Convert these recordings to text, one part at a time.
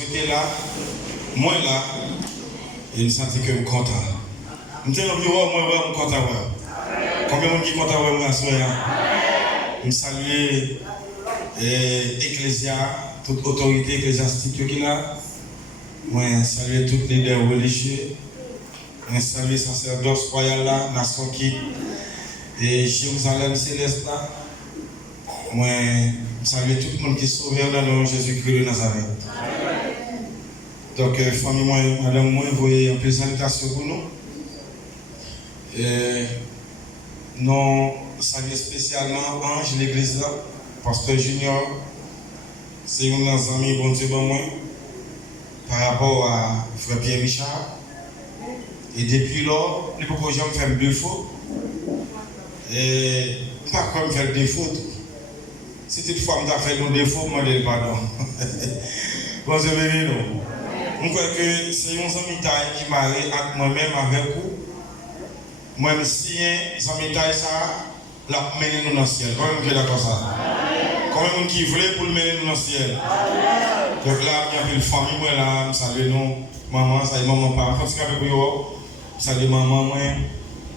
souhaité là, moi là, et je sens que je suis content. Je suis content. Combien de gens sont contents de moi ce soir? Je salue l'Ecclésia, toute autorité ecclésiastique qui est là. Je salue tous les leaders religieux. Je salue les sacerdoces royaux là, nation qui et Jérusalem céleste là. Je salue tout le monde qui est sauvé dans le nom de Jésus-Christ de Nazareth. Donc, famille, madame, moi, vous voyez un peu de salutation pour nous. Nous saluons spécialement Ange, l'église là, pasteur Junior. C'est un de nos amis, bon Dieu, bon moi, par rapport à frère Pierre Michard. Et depuis là, les propos gens me font deux fautes. Et pas comme faire des fautes. Si toutefois je fait nos défauts, je demande pardon. Bon, je vais dire non. Je crois que c'est un ami qui m'a avec moi-même avec vous. Moi-même, si un ami ça, la mener nous dans le ciel. Quand même, je suis d'accord ça. Quand même, qui voulait pour le mener nous dans le ciel. Donc là, il y a une famille, moi là, je salue nous, maman, ça y est, maman, papa. Je pense que vous salue maman, moi.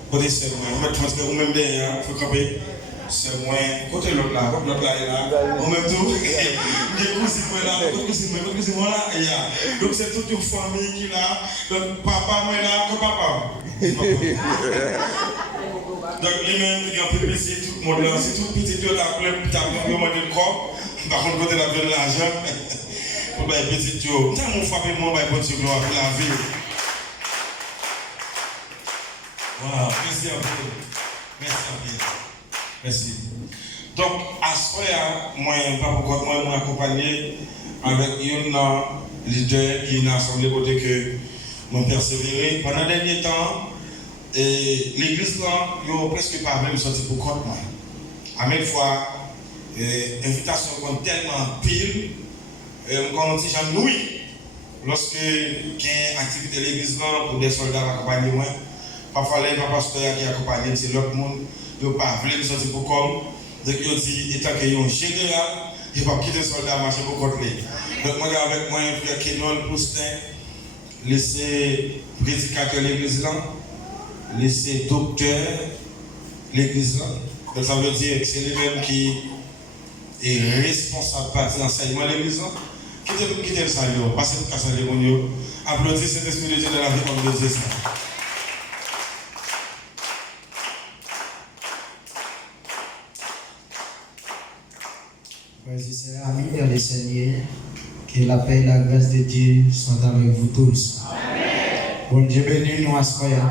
Côté c'est moi, je pense que vous-même derrière, il faut camper. C'est moi, côté l'autre là est là, au même temps, des cousins là, cousins là, donc c'est toute une famille qui est là, donc papa moi là, que papa. Donc lui-même, il y a un peu petit, tout le monde là, c'est tout petit, tout là, plein de tableaux, de corps, par contre, côté la de l'argent, pour les petits tuyaux, tant mon frappé, moi, pour Dieu, gloire, pour la vie. Voilà, merci à vous, merci à vous. Merci. Donc, à ce moment-là, moi, je suis accompagné avec un leader qui a semblé côté que je persévéré. Pendant les derniers temps, l'église là, il n'y a presque pas même sorti pour compte. À même fois, l'invitation est tellement pile, on dit j'en oui. Lorsque il y a une activité de l'église là pour des soldats accompagner moi, parfois les pasteurs qui accompagnent, c'est l'autre monde. Il ne pas voulu sortir pour comme. Donc il dit, étant qu'il y a un général, il ne va pas quitter le soldat marcher pour contre lui. Donc moi, avec moi, un frère Kenon Poustin, laisser prédicateur de l'église là, laisser docteur l'église là. Donc ça veut dire que c'est lui-même qui est responsable de l'enseignement de l'église là. Quittez le salut, passez pour casser les bons. Applaudissez cet esprit de Dieu de la vie comme Dieu dit ça. Frères et sœurs, amis dans le Seigneur, que la paix et la grâce de Dieu soient avec vous tous. Amen. Bon Dieu béni nous à ce frère.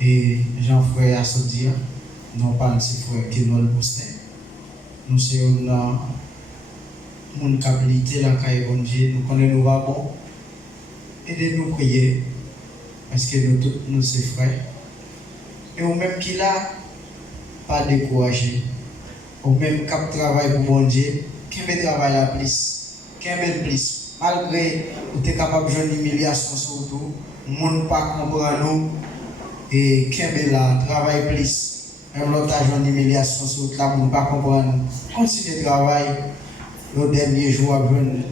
Et Jean-Frère à se dire, non pas ce frère qui nous le poustin. Nous sommes dans mon capacité la caille bon Dieu, nous connaissons nous va bon. Aidez-nous prier, parce que nous tous nous sommes frères. Et au même qu'il a, pas découragé. Au même cap travail pour bon Dieu, qu'un travail à plus, qu'un plus. Malgré que tu es capable de jouer une humiliation sur tout, le monde ne pas comprendre nous, et qu'un là, travail plus. Même l'autre a joué une humiliation sur tout, le monde ne pas comprendre nous. Continuez de travailler, le dernier jour, à une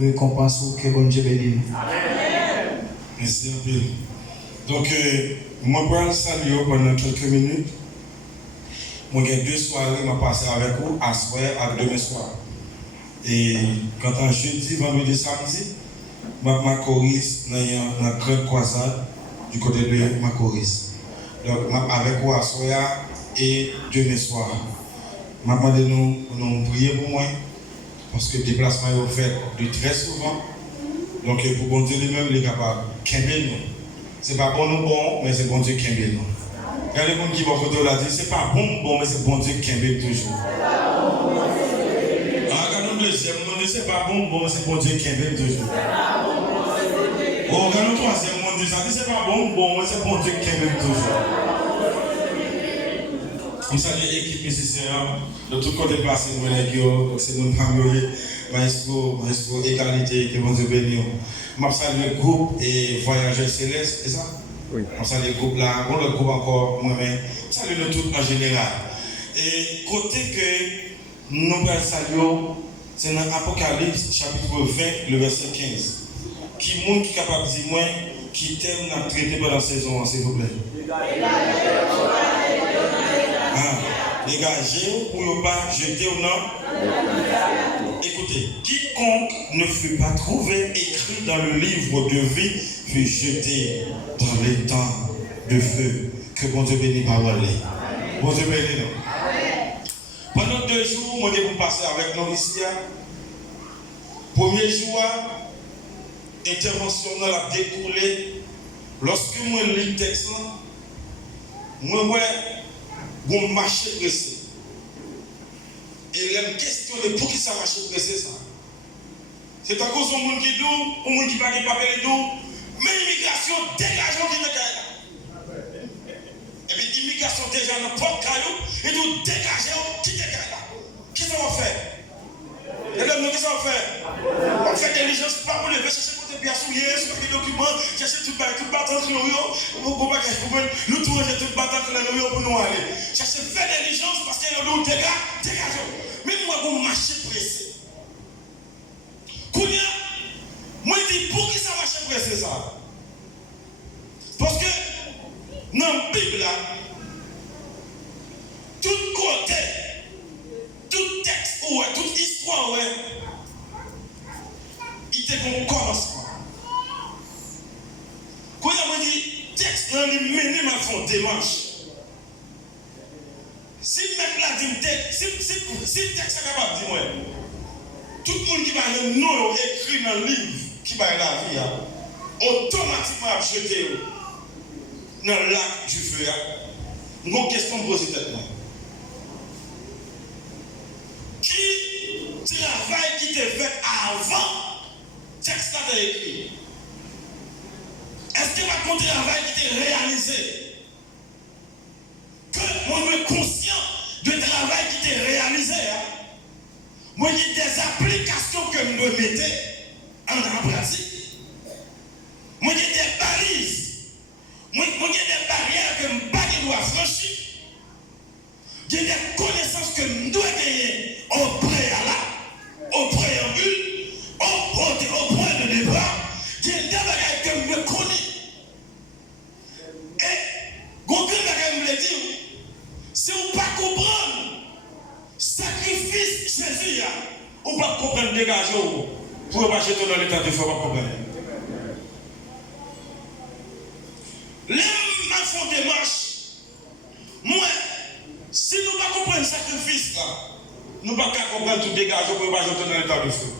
récompense que bon Dieu bénisse. Amen. Merci un peu. Donc, moi, je vais saluer pendant quelques minutes. Moi, j'ai 2 soirées, je vais passer avec vous, à soir et demain soir. Et quand on jeudi, vendredi, samedi, je vais Macoris dans la grande croisade du côté de Macoris. Donc, je vais avec vous à soir et demain soir. Je vais demander nous prier pour moi, parce que le déplacement est fait de très souvent. Donc, pour bon Dieu lui-même, il est capable de quimber nous. Ce n'est pas bon nous bon, mais c'est bon Dieu qui quimber nous. Regardez les gens qui vont côté là, c'est pas bon, mais c'est bon Dieu qui aime toujours. Regardez le deuxième, c'est pas bon, mais c'est bon Dieu qui aime toujours. Regardez le troisième, c'est pas bon, mais c'est bon Dieu qui aime toujours. Comme ça, l'équipe nécessaire, de tout côté placé, c'est notre famille, Maestro, Égalité, que bon Dieu bénisse. Je salue le groupe et Voyageurs Célestes, c'est ça? Oui. On salue le groupe là, on le groupe encore moi-même. Salut le tout en général. Et côté que nous saluons C'est dans Apocalypse, chapitre 20, le verset 15. Qui monde qui est capable de dire, moi, qui t'aime n'a traité pendant la saison, s'il vous plaît. Dégagez pour ne pas jeter ou non. Écoutez, quiconque ne fut pas trouvé écrit dans le livre de vie fut jeté dans les temps de feu. Que bon Dieu bénisse par là. Bon Dieu bénisse nous. Pendant 2 jours, moi je vais passer avec nous ici. Premier jour, intervention a découlé. Lorsque moi lis le texte, moi bon marché pressé. Et la question de pour qui ça marche pressé ça. C'est à cause de monde qui dit, ou monde qui parle de papier de mais l'immigration dégage qui est là. Et puis l'immigration déjà dans porte caillou et tout dégager qui est là. Qui ça va faire? Et là, qu'est-ce que ça va faire? On fait diligence pas pour lever chercher côté bien souillé, sur les documents, chercher tout battant sur nous tout tout battant pour nous aller. Chercher faire diligence parce qu'il y a l'autre dégage. Mais moi, vous marchez pressé. Kounia, moi je dis pour qui ça marche pressé ça? Parce que dans la Bible, tout côté, tout texte, toute histoire, il était un commencement. Quand il dit texte, il est ma fond démarche. Si le mec là dit si le texte est capable de dire, tout le monde qui va le nom écrit dans le livre qui va la vie, automatiquement jeté dans le lac du feu. Une question posée tête. Qui travail qui était fait avant le texte a été écrit? Est-ce que votre travail qui était réalisé? Que moi suis conscient du travail qui était réalisé. Moi j'ai des applications que je dois mettre en pratique. Moi j'ai des balises. Moi j'ai des barrières que je ne dois pas franchir. J'ai des connaissances que je dois gagner au préalable, au préambule, au point de départ. J'ai des bagages que je me connais. Et, quand je me dit, si vous ne pas comprendre, sacrifice Jésus, vous ne pas comprendre dégager pour pas jeter dans l'état de feu, pas comprendre. Les enfants démarche, moi, si nous ne pas comprendre le sacrifice là, nous ne pas comprendre tout dégager pour pas jeter dans l'état de feu.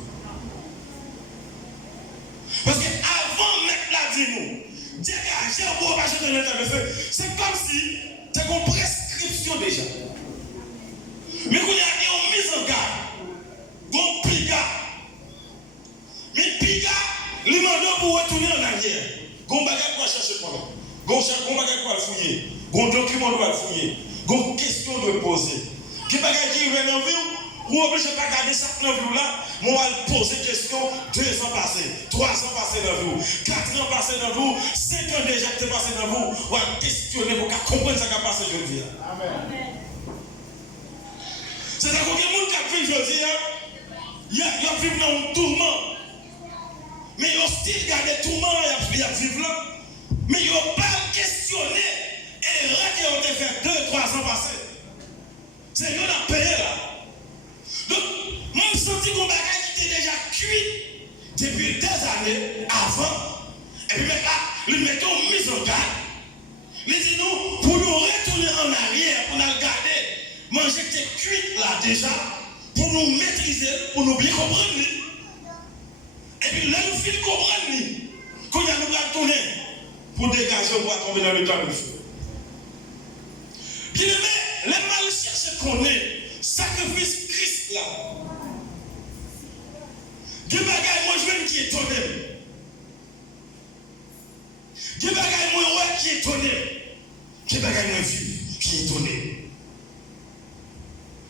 Parce que avant mettre la dit nous, dégager pour pas jeter dans l'état de feu, c'est comme si c'est une prescription déjà. Mais quand il y a une mise en garde, un piga. Mais piga, il demande pour retourner en arrière. Un bagage pour chercher pendant. Un bagage pour le fouiller. Un document pour le fouiller. Une question de poser. Qui bagage qui vient dans la vie, ou obligé de pas garder ça dans la vie là, moi je poser question 2 ans passés, 3 ans passés dans la vie, 4 ans passés dans la vie, 5 ans déjà qui est passé dans la vie, ou à questionner pour comprendre ce qui a passé aujourd'hui. Amen. C'est-à-dire que les gens qui vivent aujourd'hui, ils vivent dans un tourment. Mais ils ont still gardé le tourment, ils vivent là. Mais ils n'ont pas questionné et qu'ils ont fait 2-3 ans passés. C'est eux qui ont payé là. Donc, moi je sens qu'on bagage qui était déjà cuit depuis des années avant. Et puis maintenant, ils mettent en mise en garde. Ils disent nous, pour nous retourner en arrière, pour nous garder. Manger tes cuites là déjà, pour nous maîtriser, pour nous bien comprendre. Et puis là, nous filons comprendre. Quand nous allons tourner, pour dégager, on va tomber dans le temps de feu. Bien aimé, les mal cherchent qu'on est, sacrifice Christ là. Dieu bagaille, moi je veux qui est étonné. Dieu bagaille, moi ouais qui est étonné. Dieu bagaille, moi vive qui est étonné.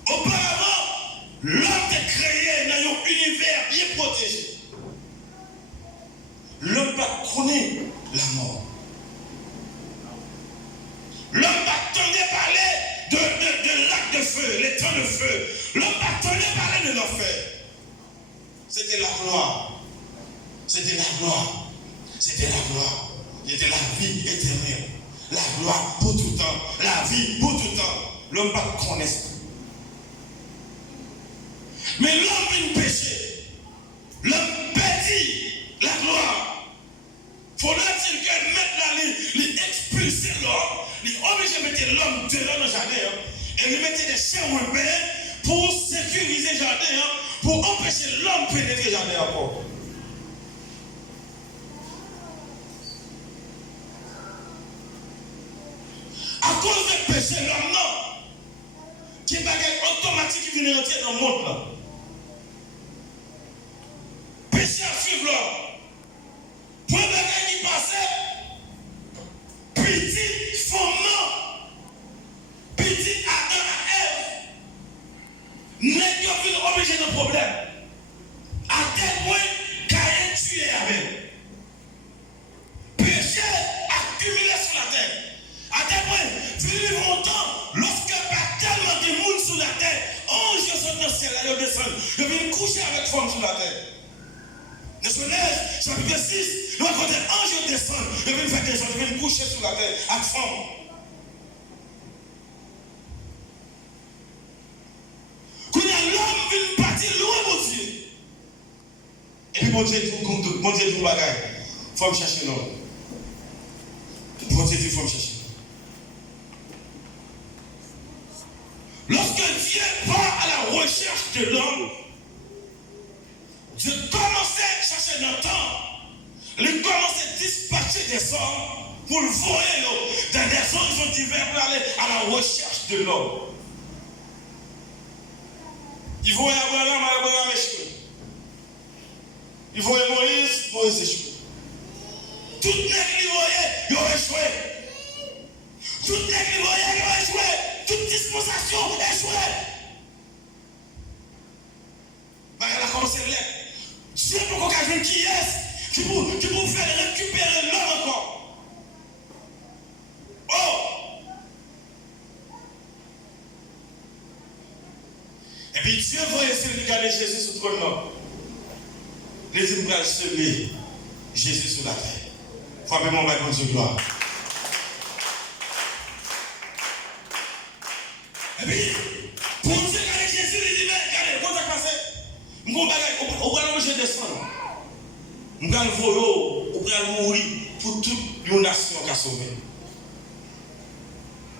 Auparavant, l'homme est créé dans un univers bien protégé. L'homme ne connaît pas la mort. L'homme n'attendait parler de lac de feu, les temps de feu. L'homme n'attendait parler de l'enfer. C'était la gloire. C'était la gloire. C'était la gloire. C'était la vie éternelle. La gloire pour tout temps. La vie pour tout temps. L'homme ne connaît pas. Mais l'homme vient pécher. L'homme perdit la gloire. Il faudra-t-il que mettre là, les expulser l'homme, les obliger à mettre l'homme dedans dans le jardin et lui mettre des chiens pour sécuriser le jardin, pour empêcher l'homme de pénétrer le jardin encore. À cause du péché, l'homme non. Qui est une bagarre automatique qui vient rentrer dans le monde là. Péché à suivre l'homme. Pour un bagarre qui passait, petit fondement, petit Adam à Ève, n'est pas obligé de problème. À tel point, Caïn tué avec. Péché accumulé sur la terre. À tel point, vivre longtemps, lorsque pas tellement de monde sur la terre, anges sont dans le ciel, ils descendent, ils viennent coucher avec femme sur la terre. Le Genèse, chapitre 6, nous racontons anges descendent, ils viennent faire des choses, ils viennent coucher sur la terre avec femme. Quand l'homme vient partir loin de Dieu, et puis bon Dieu dit tout bagaille, il faut me chercher l'homme. Bon Dieu dit il faut me chercher. Lorsque Dieu part à la recherche de l'homme, Dieu commençait à chercher dans le temps. Il commençait à dispatcher des hommes pour le voyer dans des horizons divers pour aller à la recherche de l'homme. Il voyait Abraham, Abraham échoué. Il voyait Moïse, Moïse échoué. Tout le monde qui voyait, il a échoué. Tout le monde qui voyait, il a échoué. Toute dispensation échouée. Elle a commencé à l'être. Dieu pour qu'on ait qui est, qui pour faire récupérer l'homme encore. Oh! Et puis Dieu va essayer de garder Jésus sur le trône. Les hommes vont semer Jésus sur la terre. Il faut même envoyer Dieu gloire. Et puis, pour Dieu garder Jésus, il dit, mais regardez, comment ça passe? On va manger des sang. On va le voler, on va mourir pour toute une nation qui a sauvé.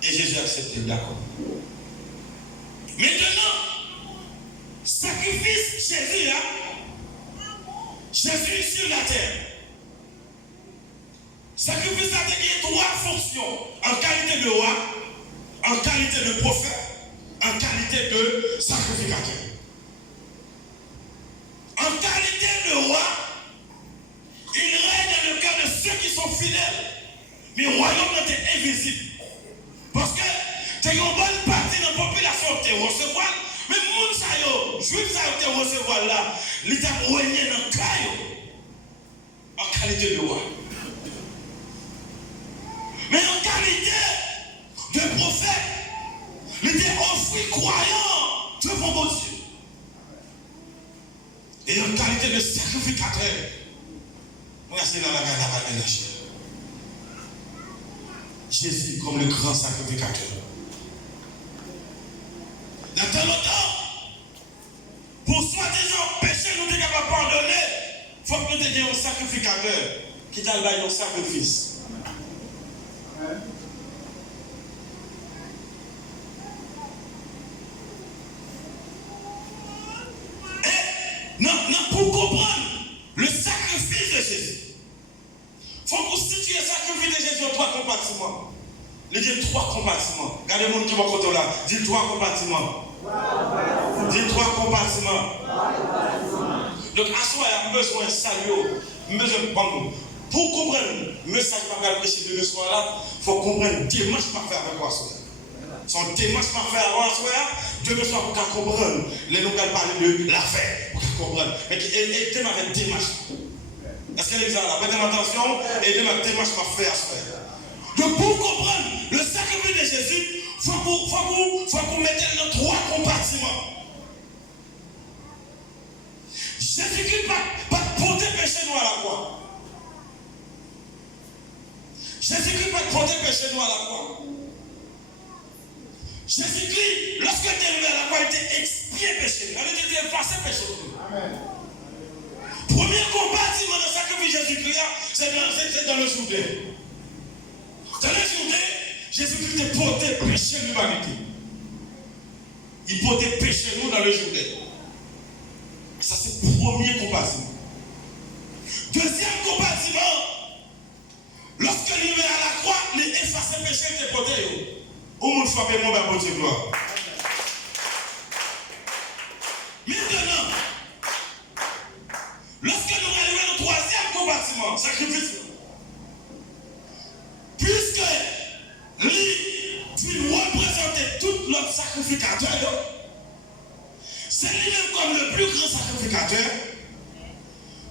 Et Jésus a accepté, d'accord. Maintenant, sacrifice Jésus, Jésus sur la terre. Sacrifice la terre, il y a trois fonctions en qualité de roi, en qualité de prophète, en qualité de sacrificateur. En qualité de roi, il règne dans le cœur de ceux qui sont fidèles. Mais le royaume était invisible. Parce que tu as une bonne partie de la population qui te recevoir, mais les juifs qui te recevoir là, ils ont régné dans le cœur en qualité de roi. Mais en qualité de prophète, il était offert croyant devant mon Dieu. Et en qualité de sacrificateur, on a dans la chair. Jésus comme le grand sacrificateur. Dans tel temps, pour soi-disant péché, nous sommes capables de pardonner, il faut que nous ayons un sacrificateur qui t'a donné un sacrifice. Non, pour comprendre le sacrifice de Jésus, il faut constituer le sacrifice de Jésus en trois compartiments. Il dit trois compartiments. Regardez le monde qui va côté là. Dis trois compartiments. Dis trois compartiments. Donc, à soi, il y a besoin de salut, besoin de bon. Pour comprendre le message que je vais prêcher de soir là, il faut comprendre le démarche que je vais faire avec moi. Son démarche que je vais faire avec moi, Dieu veut pour qu'on comprenne. Les nous allons parler de l'affaire, pour qu'on comprenne. Mais il thème avec démarche. Est-ce que les gens là, faites attention, et de la démarche que je vais faire. Donc, pour comprendre le sacrifice de Jésus, il faut qu'on mette dans trois compartiments. Jésus-Christ pas porter péché nous à la croix. Jésus-Christ pas porter péché nous à la croix. Jésus-Christ, lorsque il est arrivé à la croix, il était expié péché. Il était effacé péché. Amen. Premier compartiment de sacrifice Jésus-Christ, c'est dans le Jourdain. Dans le Jourdain, Jésus-Christ a porté péché de l'humanité. Il portait péché nous dans le Jourdain. Ça, c'est le premier compartiment. Deuxième compartiment, lorsque il est à la croix, il effacé péché, il était porté. Au monde frappé, mon bon Dieu, gloire. Maintenant, lorsque nous arrivons au troisième compartiment, sacrifice, puisque lui représenter tout notre sacrificateur, c'est lui-même comme le plus grand sacrificateur,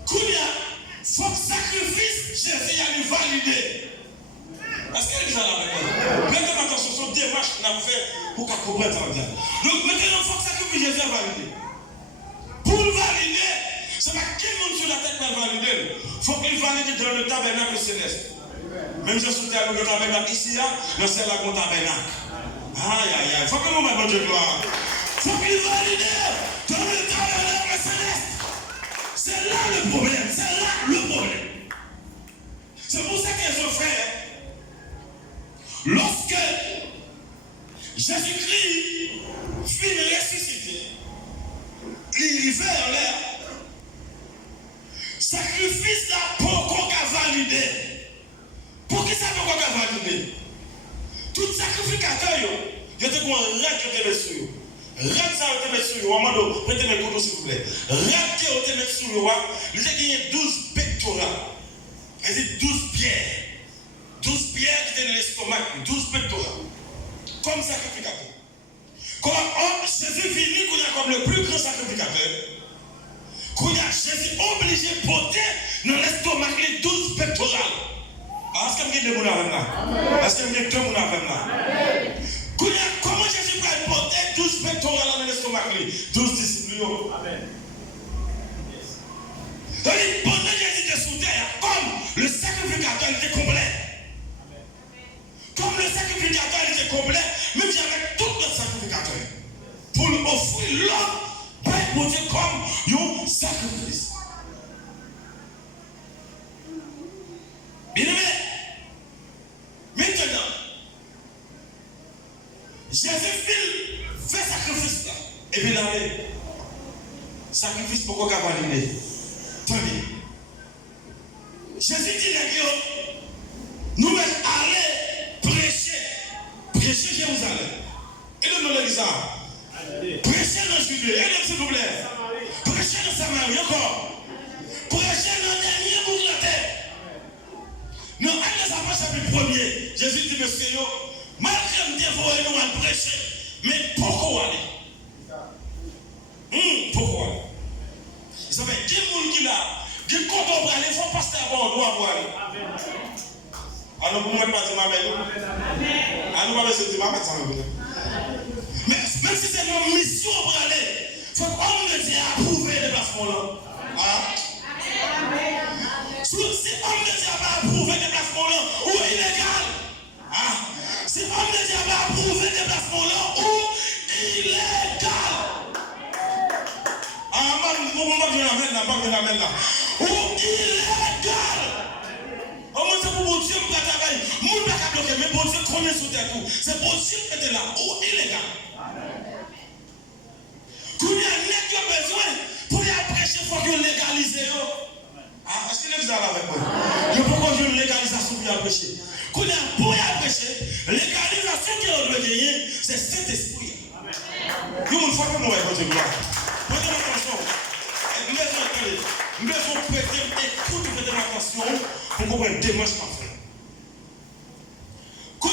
qu'il faut que sacrifice, Jésus a lui validé. Est-ce qu'il est là avec moi? Mettez attention sur des démarches qu'on a fait pour qu'on comprenne ça. Donc maintenant, il faut que sacrifice Jésus a validé. Pour le valider, c'est pas quel monde sur la tête va le valider. Il faut qu'il valide dans le tabernacle céleste. Même si je suis dans le tabernacle ici, là, c'est là qu'on tabernacle. Aïe, aïe, aïe. Il faut que nous mettons Dieu gloire. Il faut qu'il valide dans le tabernacle céleste. C'est là le problème. C'est là le problème. C'est pour ça que je fais. Lorsque Jésus-Christ finit ressuscité, il fait en l'air, sacrifice là pour qu'on a validé. Pour qui ça peut qu'on a validé? Tout sacrificateur, il y a des gens qui ont été sur eux. Règle ça, on te met sur eux. Amando, mettez mes couteaux s'il vous plaît. Règle qui on te met sur eux, il a gagné 12 pectoraux. C'est 12 pierres. 12 pierres qui étaient dans l'estomac, 12 pectoraux. Comme sacrificateur. Comme Jésus finit qu'on a comme le plus grand sacrificateur. Qu'on a Jésus obligé de porter dans l'estomac les 12 pectoraux. Est-ce que vous avez des gens avec là? Est-ce que vous avez deux gens avec là? Comment Jésus peut porter 12 pectoraux dans l'estomac? 12 disciples. Amen. Donc, pendant que Jésus était sous terre, comme le sacrificateur était complet. Comme le sacrificateur était complet, même si avec tout le sacrificateur, pour nous offrir l'homme, pour Dieu comme un sacrifice. Bien aimé, maintenant, Jésus fait sacrifice là, et puis là, sacrifice pour qu'on puisse valider. Attendez, Jésus dit, nous allons aller prêcher Jérusalem. Et le nom de l'Église. Prêcher dans Judée. Et s'il vous plaît. Prêcher dans Samarie encore. Prêcher dans le dernier bout de la terre. Non, à l'Église chapitre 1er, Jésus dit, monsieur, malgré me dévorer, nous allons prêcher. Mais pourquoi aller? Pourquoi aller? Ça fait 10 personnes qui là, qui comptent pour aller, il faut passer avant, on doit aller. Alors, vous ne pouvez pas dire ma mère. Alors, vous ne pouvez pas dire ma mère. Mais même si c'est une mission pour aller, il faut qu'on me dise approuver le placement là. Si on me dit pas approuver le placement là, ou illégal. Si on me dit pas approuver le placement là, ou illégal. Ou illégal. On m'a dit pour bon Dieu, pour travailler. Mon ne peut pas bloquer, mais bon Dieu connaît sous terre tout. C'est bon Dieu qui était là, ou illégal. Quand il y a un besoin, pour y prêcher, il faut que légaliser. Est-ce que vous avez avec moi? Il faut qu'on ait une légalisation pour y prêcher. Quand il y a pour y prêcher, légalisation qu'on doit gagner, c'est cet esprit. Nous, une fois que nous voyons votre gloire. Prenez attention. Nous devons prêter écoute, prêter attention pour comprendre des démarches parfaites. Quand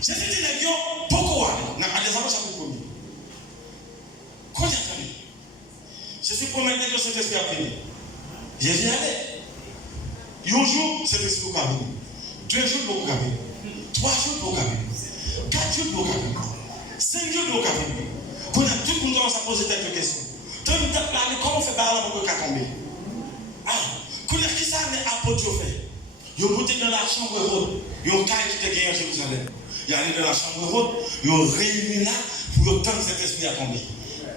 Jésus dit, pourquoi aller? À des avantages pour nous. Quand j'ai entendu, Jésus promet que cet esprit a venu. Jésus allait. Un jour, cet esprit a venu. 2 jours, il a venu. 3 jours, il a venu. 4 jours, il a venu. 5 jours, il a venu. Quand tout le monde commence à poser cette question. Comment on fait par pour qu'à tomber? Ah, qui ça les apôtres fait? Ils ont monté dans la chambre haute. Ils ont carré qui était gagné à Jérusalem. Ils sont allés dans la chambre haute. Ils ont réuni là pour attendre cet esprit à tomber.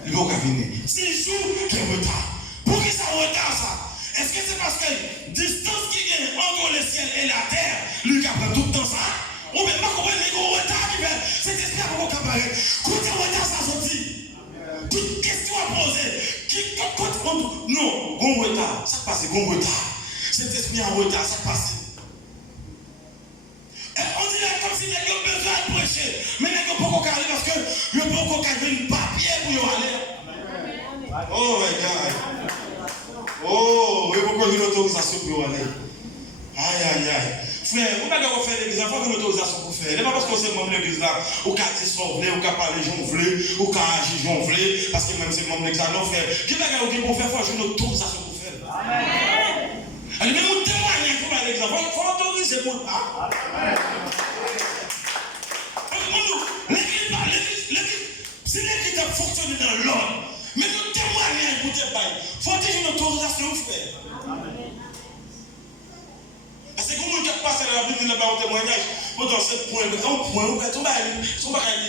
Ils vont venir. 6 jours de retard. Pour qui ça retard ça? Est-ce que c'est parce que la distance qui est entre le ciel et la terre, lui qui prend tout le temps ça? Ou même pas comprendre les gros retards qui fait cet esprit à propos cabaret. Quand il retard ça sortit. Toute question à poser. Non, bon retard, ça passe, bon retard. Cet esprit en retard, ça passe. On dirait comme si les gens ont besoin de prêcher. Mais les gens ne peuvent pas aller parce que ils ne peuvent pas avoir un papier pour y aller. Oh my God. Oh, ils ne peuvent pas avoir une autorisation pour y aller. Aïe, aïe, aïe. Frère, vous n'avez pas fait l'église, il faut une autorisation pour faire. Ce n'est pas parce que c'est membre de l'église là, ou qu'à dire son voulé, ou qu'à parler j'en voulé, ou qu'à agir j'en voulé, parce que même c'est membre de l'église là, non frère. Qui n'a pas pour faire, il faut une autorisation pour faire. Amen. Allez, mais vous témoignez pour l'église là, il faut autoriser pour. L'église, si l'église a fonctionné dans l'ordre, mais nous témoignons pour te bailler, il faut dire une autorisation pour faire. Parce que comme on a passé dans la Bible, il n'y a pas de témoignage. Dans ce point, on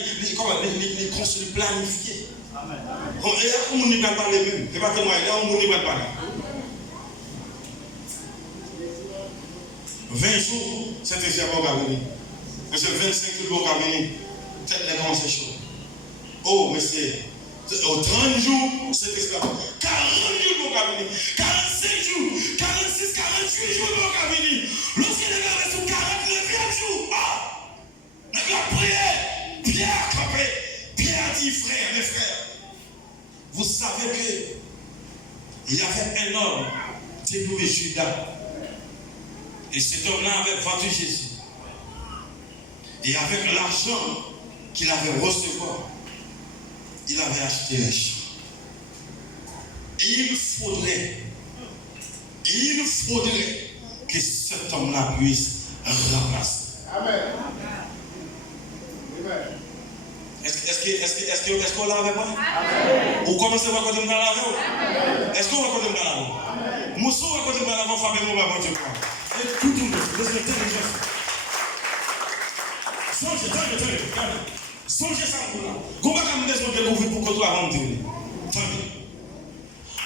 va les construire planifiés. Et là, on n'y va pas les mêmes. Il n'y a pas de témoignage, là, on n'y va pas. 20 jours, c'est un servant qui a venu. Mais c'est 25 jours qui a venu. Tête les grands, c'est chaud. Oh, mais c'est. Au 30 jours, c'est expérience. 40 jours pour venir. 45 jours, 46, 48 jours pour venir. Lorsqu'il est arrivé sur 49e jour, le gars priait. Pierre a campé. Pierre a dit, frère, mes frères, vous savez que il y avait un homme dénommé Judas. Et cet homme-là avait vendu Jésus. Et avec l'argent qu'il avait reçu, il avait acheté les champs. Et il faudrait que cet homme-là puisse remplacer. Amen. Est-ce qu'on l'avait pas? Ou commencez à côté de la lave? Est-ce qu'on va côté de la lave? Moussou va côté de la lave, Fabien, mon bain, Dieu. Et tout le monde, respectez les gens. Songez ça pour là. Comment on a besoin de l'ouvrir pour que toi avant de dire?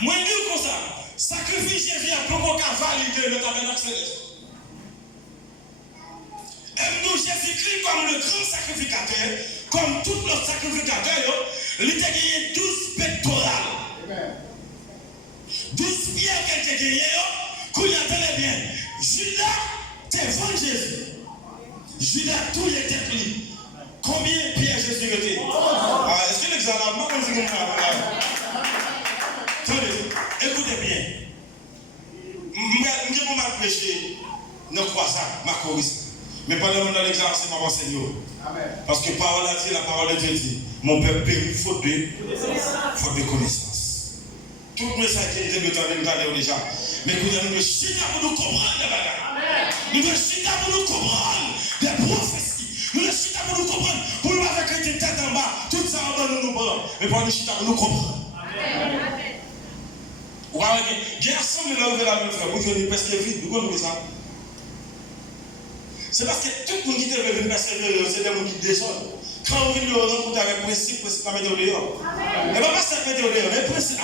Moi, je dis comme ça. Sacrifice Jésus à propos qu'à valider le tabernacle céleste. Nous, Jésus-Christ comme le grand sacrificateur, comme tout l'autre sacrificateur, il a gagné 12 pectorales. 12 pierres qu'elle a gagné, qu'on y attendait bien. Judas, t'es vendu Jésus. Judas, tout était pris. Combien de pierres Jésus était? Est-ce que l'examen a pas comme écoutez bien. Je ne peux pas prêcher dans quoi ça, ma choriste. Mais pendant dans l'examen, c'est ma Seigneur. Parce que parole a dit, la parole de Dieu dit, mon peuple périt faute de connaissance. Tout le message qui était de temps déjà. Mais nous devons chiter pour nous comprendre les bagages. Nous devons chiter pour nous comprendre les prophéties. Nous devons chiter pour nous comprendre. Pour nous avec une tête en bas, tout ça en bas nous prend. Mais pour nous chiter pour nous comprendre. Vous voyez, il y a ensemble là où vous la même frère. Vous venez presque vite. Vous comprenez ça? C'est parce que tout le monde qui te veut persévérer, c'est des gens qui descendent. Quand on vient de rencontrer avec le principe, c'est pas mettre au dehors. Et pas ça mettre au dehors, mais le principe. Et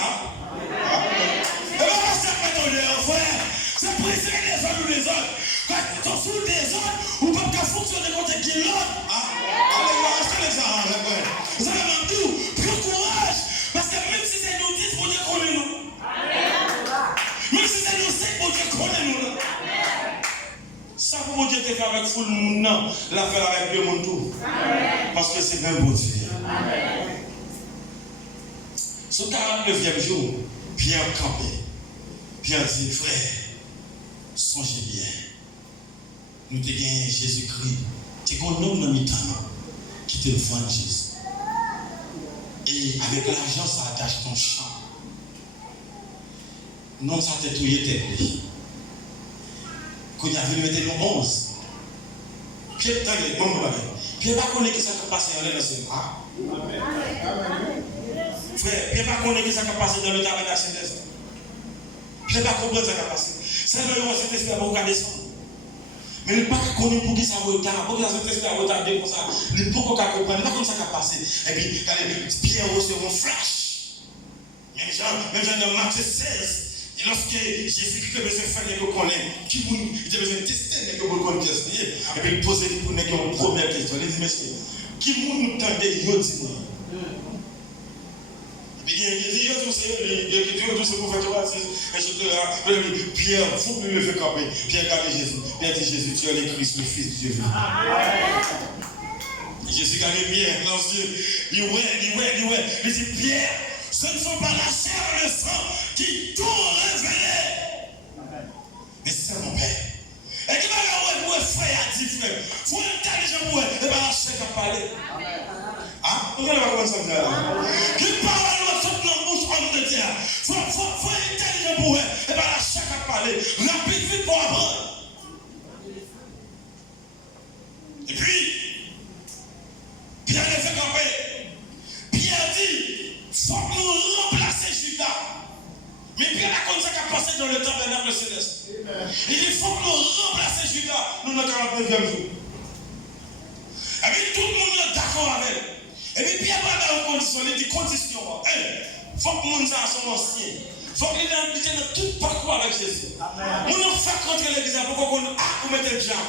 pas ça mettre au dehors, frère. C'est le principe des uns ou des autres. Quand tu es sous des autres, ou pas qu'à fonctionner contre qui l'autre. Allez, achetez les armes, frère. Vous avez même tout. Plus courage. Parce que même si c'est nous 10, pour Dieu connaît nous. Même si c'est nous 5, pour Dieu connaît nous. Ça pour Dieu te fait avec tout le monde, non. La faire avec le monde tout. Parce que c'est même pour Dieu. Ce 49e jour, Pierre campé. Pierre dit, frère, songez bien. Nous te gagnons Jésus-Christ. Tu es un homme dans mi-temps qui te vend Jésus. Et avec l'argent, ça attache ton champ. Non, ça te touillé tes plis. Quand il a venu mettre le 11, Pierre n'a pas connu que ça peut passer en l'air dans ce bras. frère, Pierre pas connaître ce qui a passé dans le tabernacle céleste. Pierre pas comprendre ce qui a passé. C'est là où cet esprit va descendre. Mais il ne peut pas connaître pour qui ça va être, pour qui ça va être retardé comme ça. Il ne peut pas comprendre, il pas comme ça qui a passé. Et puis, Pierre reçoit un flash. Même Jean dans Marc 16. Et lorsque Jésus-Christ a besoin de faire les gens connaître, qui il a besoin de tester les gens pour connaître. Et puis il pose pour nous une première question. Il dit, monsieur, qui nous tente de dire, dis-moi. Et puis il dit, yo, c'est pour faire Pierre, il faut que le faire camper. Pierre regarde Jésus. Pierre dit, Jésus, tu es le Christ, le Fils de Dieu. Jésus regarde Pierre dans les yeux. Il dit, Pierre, ce ne sont pas la chair et le sang qui t'ont révélé. Mais c'est mon Père. Et qui va la ouais, frère, a dit frère. Il faut être intelligent pour elle. Et bien la chair qui a parlé. Ah, vous allez voir comment ça vient. Qui parle à l'autre, saute dans la bouche, homme de Dieu. Il faut être intelligent pour elle. Et bien la chair qui a parlé. Rapide, vite pour apprendre. Et puis, Pierre les fait camper. Pierre dit, il faut que nous remplacer Judas. Mais Pierre a comme ça qui a passé dans le tabernacle céleste. Il dit, il faut que nous remplacer Judas. Nous, dans le 49e jour. Et puis tout le monde est d'accord avec. Et puis Pierre va dans une condition. Il dit, condition. Il faut que nous soyons anciens. Il faut que nous ayons tout parcours avec Jésus. Nous nous faisons rentrer l'église pour qu'on mette le diable.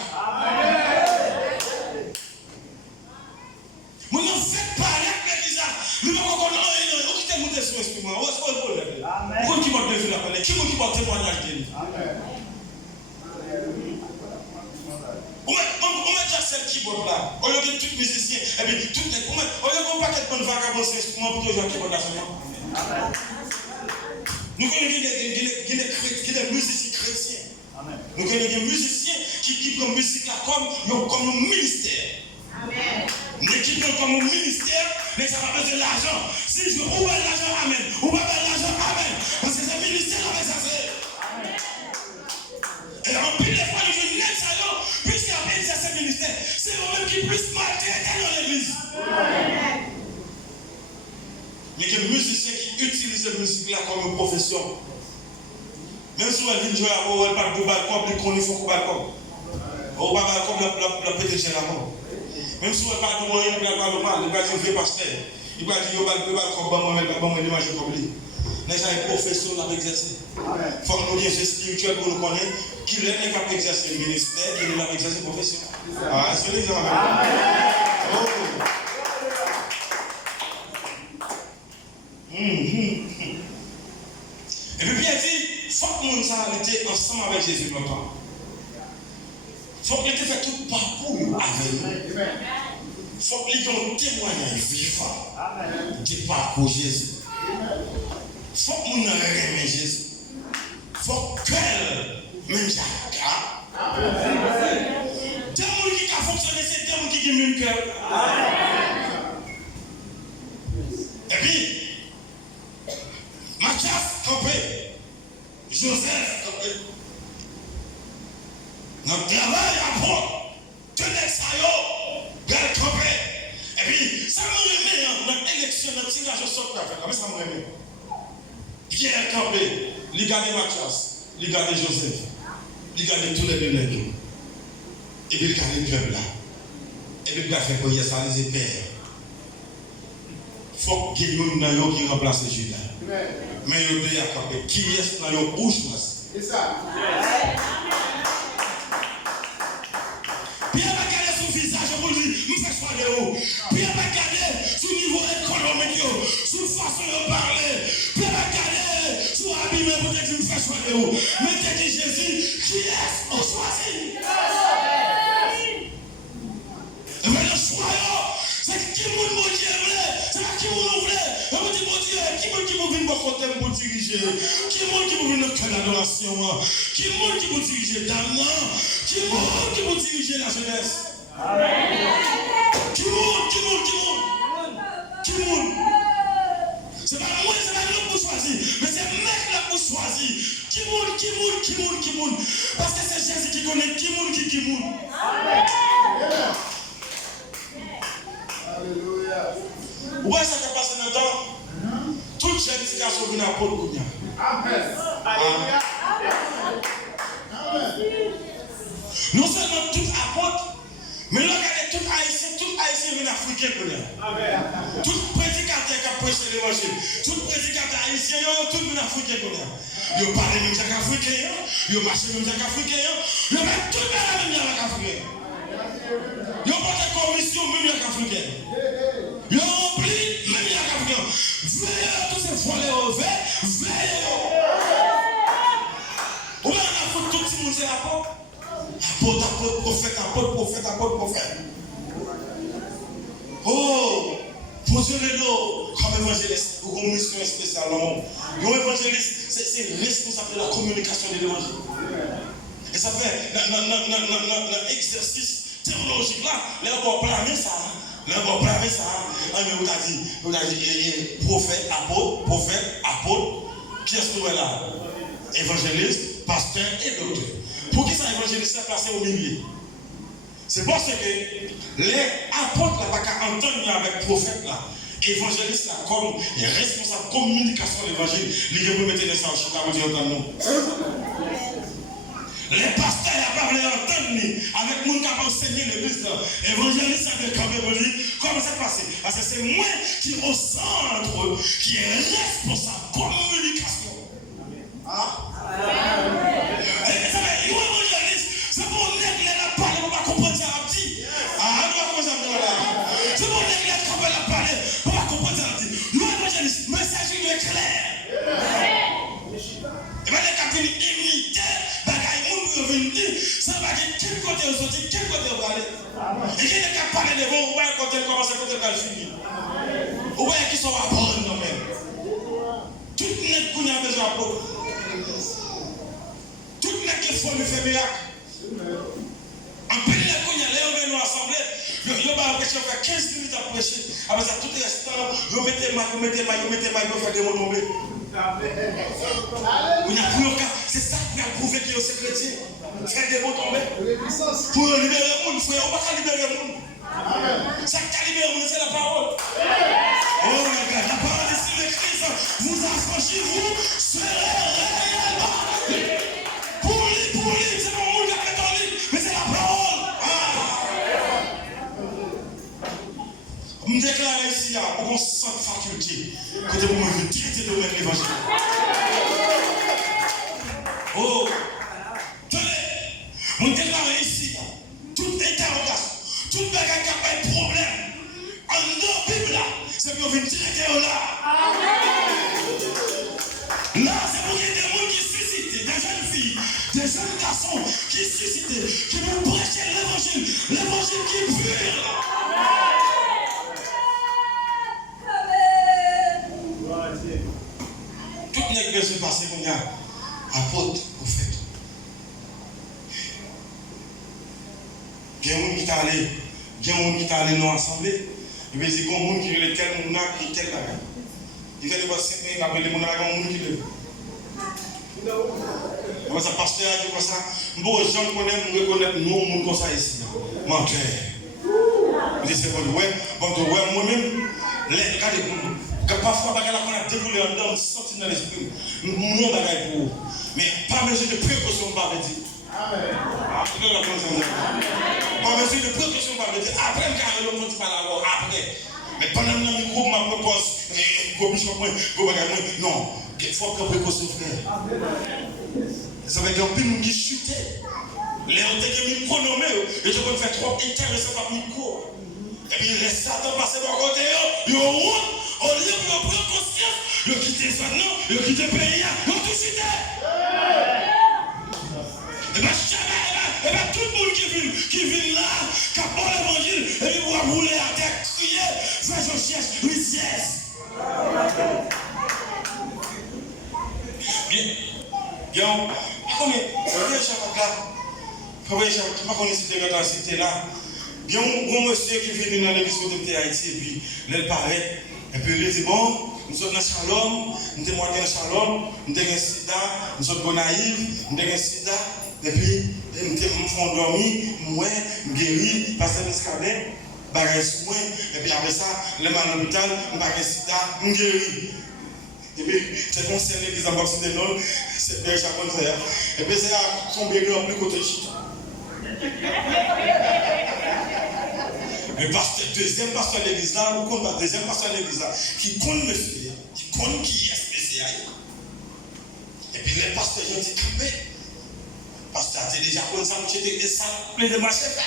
Nous nous faisons parler avec l'église. Nous nous faisons monter sur l'instrument. Où est-ce qu'on est problème? Pourquoi qui va devenir la parole? Qui va témoigner de lui? On met déjà celle qui boit là. On a tous les musiciens. Et puis, tout les. On a un paquet de bonnes vagabonds sur l'instrument pour que les gens qui boivent là seulement. Nous connaissons des musiciens chrétiens. Nous connaissons des musiciens qui prennent musique là comme un ministère. Mais qui prennent comme un ministère, mais ça va besoin de l'argent. Si je veux ouvrir l'argent, amen. Ouvrir l'argent, amen. Parce que c'est un ministère avec ça, c'est. Et en plus, les fois, nous venons de ça, puisqu'il y a un exercice ministère, c'est eux-mêmes qui puissent maltraiter dans l'église. Mais il y a des musiciens qui utilisent la musique là comme une profession. Même si on vient jouer à vous, on ne parle pas de balcon, on connaît faut qu'on balcon. On va balcon, la pété la mort. Même si on parle de moi, il ne parle pas de mal, il va dire vieux pasteur. Il va dire, il va comme moi, il va comme lui. Mais ça est profession dans l'exercice. Il faut que nous ayons spirituel pour nous connaître qu'il est capable d'exercer le ministère, qu'il est capable d'exercer la profession. Ah, est-ce que les gens Et puis Pierre dit, il faut que nous soyons ensemble avec Jésus longtemps. Il faut qu'il ait fait tout le parcours avec nous. Il faut qu'il y ait un témoignage vivant du parcours Jésus. Il faut que nous aimions Jésus. Il faut qu'elle, même Jacques, deux gens qui ont fonctionné, c'est deux gens qui ont mis le cœur. Et puis, Mathias campé, Joseph campé. Notre travail apprend que les saillots viennent camper. Et puis, ça me remet dans l'élection, dans le tirage au sort qu'on a fait. Comment ça me remet? Pierre campé, il garde Mathias, il garde Joseph, il garde tous les deux nègres. Et puis, il garde le peuple là. Et puis, il a fait pour y ça les pères. Il faut qu'il y ait un qui remplace Judas. Mais il y a campé. Qui est dans le bouche? C'est ça. Pierre va garder son visage pour lui, nous fait soigner où. Pierre va garder son niveau économique, son façon de parler. Pierre va garder son habillement pour dire nous fait soigner où. Mais t'as dit Jésus, qui est-ce qu'on choisit? Mais le choix, c'est qui vous nous dit, c'est qui vous nous voulez. Et vous dites, mon Dieu, qui vous vient pour côté pour diriger? Qui vous vient dans l'adoration? Qui vous dirige dans l'âme? Qui vous dirige la jeunesse? Qui c'est pas moi, c'est pas nous pour choisir, mais c'est le mec là pour choisir. Qui parce que c'est Jésus qui connaît qui moun. Alléluia. Où est-ce que ça passe dans le temps? communication vient apôtre Kounia. Amen. Non seulement tout apôtre, mais regardez tout haïtien vient africain Kounia. Tout prédicateur qui a prêché l'évangile, tout prédicateur haïtien, tout vient africain Kounia. Ils parlent même Jacques africain, ils marchent même Jacques africain, ils mettent tout dans la même Jacques africain. Ils portent la commission même Jacques africain. Ils oublient même Jacques africain. Veillez tous ces volets, veillez. Où est-ce qu'on a fait tout le monde c'est apôtre? Apôtre, prophète. Oh, posez-le comme évangéliste, ou comme mission spéciale. Comme évangéliste, c'est responsable de la communication de l'évangile. Et ça fait, dans l'exercice théologique là, là on va blâmer ça. On a dit prophète, apôtre, qui est-ce que nous là? Évangéliste, pasteur et docteur. Pour qui ça évangéliste est placé au milieu? C'est parce que les apôtres là, pas qu'à entendre avec prophète là, évangéliste là, comme responsable de communication de l'évangile, ils vont mettre les gens en Chicago pour entendre nous. Les pasteurs n'ont pas voulu entendre avec mon qui a enseigné l'église là. Évangéliste a fait quand même dire comment ça passe. Parce que c'est moi qui au centre, qui est responsable de communication. C'est pour négler la parole, on va comprendre ça à petit. C'est pour négler la parole, on va comprendre ça à petit. L'évangéliste, message est clair. Et bien, les capitaines imitaient, ça va dire quel côté vous sortez, quel côté vous allez. Et qui n'est qu'à parler de vous, vous voyez quand elle commence à côté de la finir. Vous voyez qu'ils sont à bord de nous-mêmes. Tout le monde a besoin de vous. Tout le monde qui faut lui faire miracle. En plein de qu'on y a là, on nous assemblée. Yo va prêcher, faire 15 minutes à prêcher. Après ça, tout est restant. Yo mettez maille, vous faire des mots tombés. C'est ça qui a prouvé que c'est chrétien. Faire des mots tombés. Pour libérer le monde, frère, on va pas libérer le monde. Ça qui a libéré le monde, c'est la parole. Oh my God, la parole ici, le Christ vous affranchit, vous serez réellement. Pour lui, c'est pas le monde qui a fait en lui, mais c'est la parole. Je me déclare ici, on sent faculté. Côté pour me traiter de mettre l'évangile. Oh, tenez, mon déclare ici, toute interrogation, toute bagarre qui a pas de problème, en dehors de la Bible là, c'est pour venir traiter là. Là, c'est pour qu'il y ait des gens qui suscitent, des jeunes filles, des jeunes garçons qui suscitent, qui vont prêcher l'évangile qui est pur là. Tout n'est que se passer comme ça, apôtre, prophète. Il y a des gens qui sont allés nous assembler. Et puis, il y a des gens qui ont tel monde qui tel bagage. Il fait des choses simples, il appelle les gens qui lèvent. Comme ça, pasteur a dit comme ça. Bon, les gens connaissent nous, comme ça ici. Menteur. Je dis, c'est bon, moi-même, regardez, parfois, on a déroulé en dedans, senti dans l'esprit. Nous avons bagaille pour vous. Mais pas mesure de précaution, pas dire. Pas mesure de précaution, pas dire. Après, quand on ne pas là, après. Mais pendant que le groupe m'a proposé, non, il faut prendre précaution, frère. Ça veut dire qu'il y a un peu qui chutait. Les gens qui ont pronommé, et je peux faire trop intéressant par le micro. Et puis, les Satan passent par côté, ils ont route. Au lieu de prendre conscience, ils ont quitté ça, non, ils ont quitté le pays, ils ont tout cité. Et bien, jamais, et bien, tout le monde qui vient là, qui a pas l'évangile, et puis vous va rouler à terre, crier, faire son siège, oui, siège. Bien, bien, un monsieur qui vient dans l'église de Haïti, et puis, il paraît. Et puis il dit, bon, nous sommes dans Shalom, nous sommes dans Shalom, nous sommes dans Sida, nous sommes dans Naïve, nous sommes dans Sida, et puis nous sommes dormi, moi, guéri, passer dans ce cadet, bagage sur moi, et puis après ça, le mal à l'hôpital, nous sommes dans Sida, nous guéri. Et puis, c'est concerné l'église en boxe de non, c'est Père Chacon, c'est. Et puis, c'est son bébé en plus côté chita. Mais pasteur, deuxième pasteur de l'église là, nous comptons deuxième pasteur de l'église là, qui connaît le monsieur, qui connaît qui est spécial. Et puis, les pasteurs, ils ont dit, campé. Pasteur, c'est déjà comme ça, nous étions des salles pleines de marchés faits.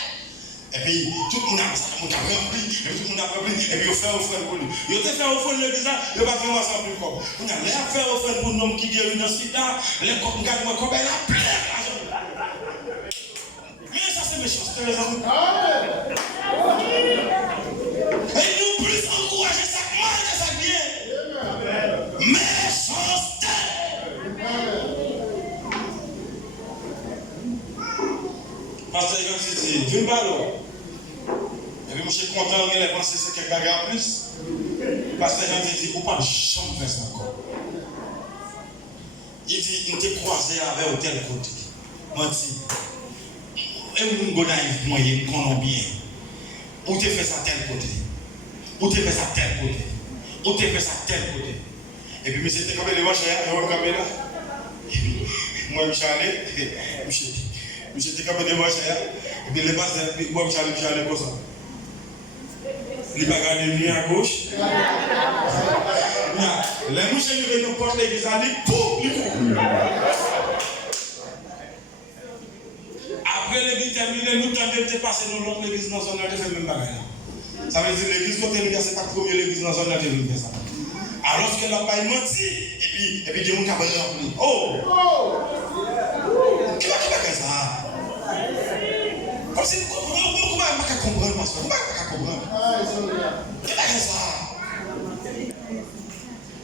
Et puis, tout le monde a rempli, et puis tout le monde a rempli, et puis on fait offrande pour lui. Il a fait offrande pour l'église, il n'a pas fait ensemble plus comme. On a fait offrande pour l'homme qui guérit dans le sida, les copains gardent comme elle a plein d'argent. Mais ça c'est méchant, c'est les amis. Et nous plus encourager ça mal que ça bien. Méchanceté. Pasteur Jean dit, viens pas là. Et puis, je suis content qu'il ait pensé c'est quelque chose en plus. Pasteur Jean dit, vous ne pouvez jamais faire ça encore. Il dit, il t'est croisé avec un tel côté. Menti. Et vous ne naïf moyen, qu'on bien. Ou tu fais ça tel côté. Ou tu fais ça tel côté. Ou tu fais ça tel côté. Et puis, monsieur, t'es comme les vaches, je vais me camper là. Et puis, moi, je suis allé. Monsieur, t'es comme des vaches, et puis les passes, moi, je suis allé comme ça. Il va garder le à gauche. Les mouches, ils viennent porter l'église, ils coupent, ils coupent. Après l'église terminée, nous tendons de passer dans l'autre église dans son âge, c'est le même bagage. Ça veut dire que l'église côté nous, c'est pas la première église dans son âge, c'est ça. Alors que la paille menti, et puis Dieu nous a rempli. Oh! Qui va faire ça? Comme si vous ne pouvez pas comprendre, parce que vous ne pouvez pas comprendre. Qui va faire ça?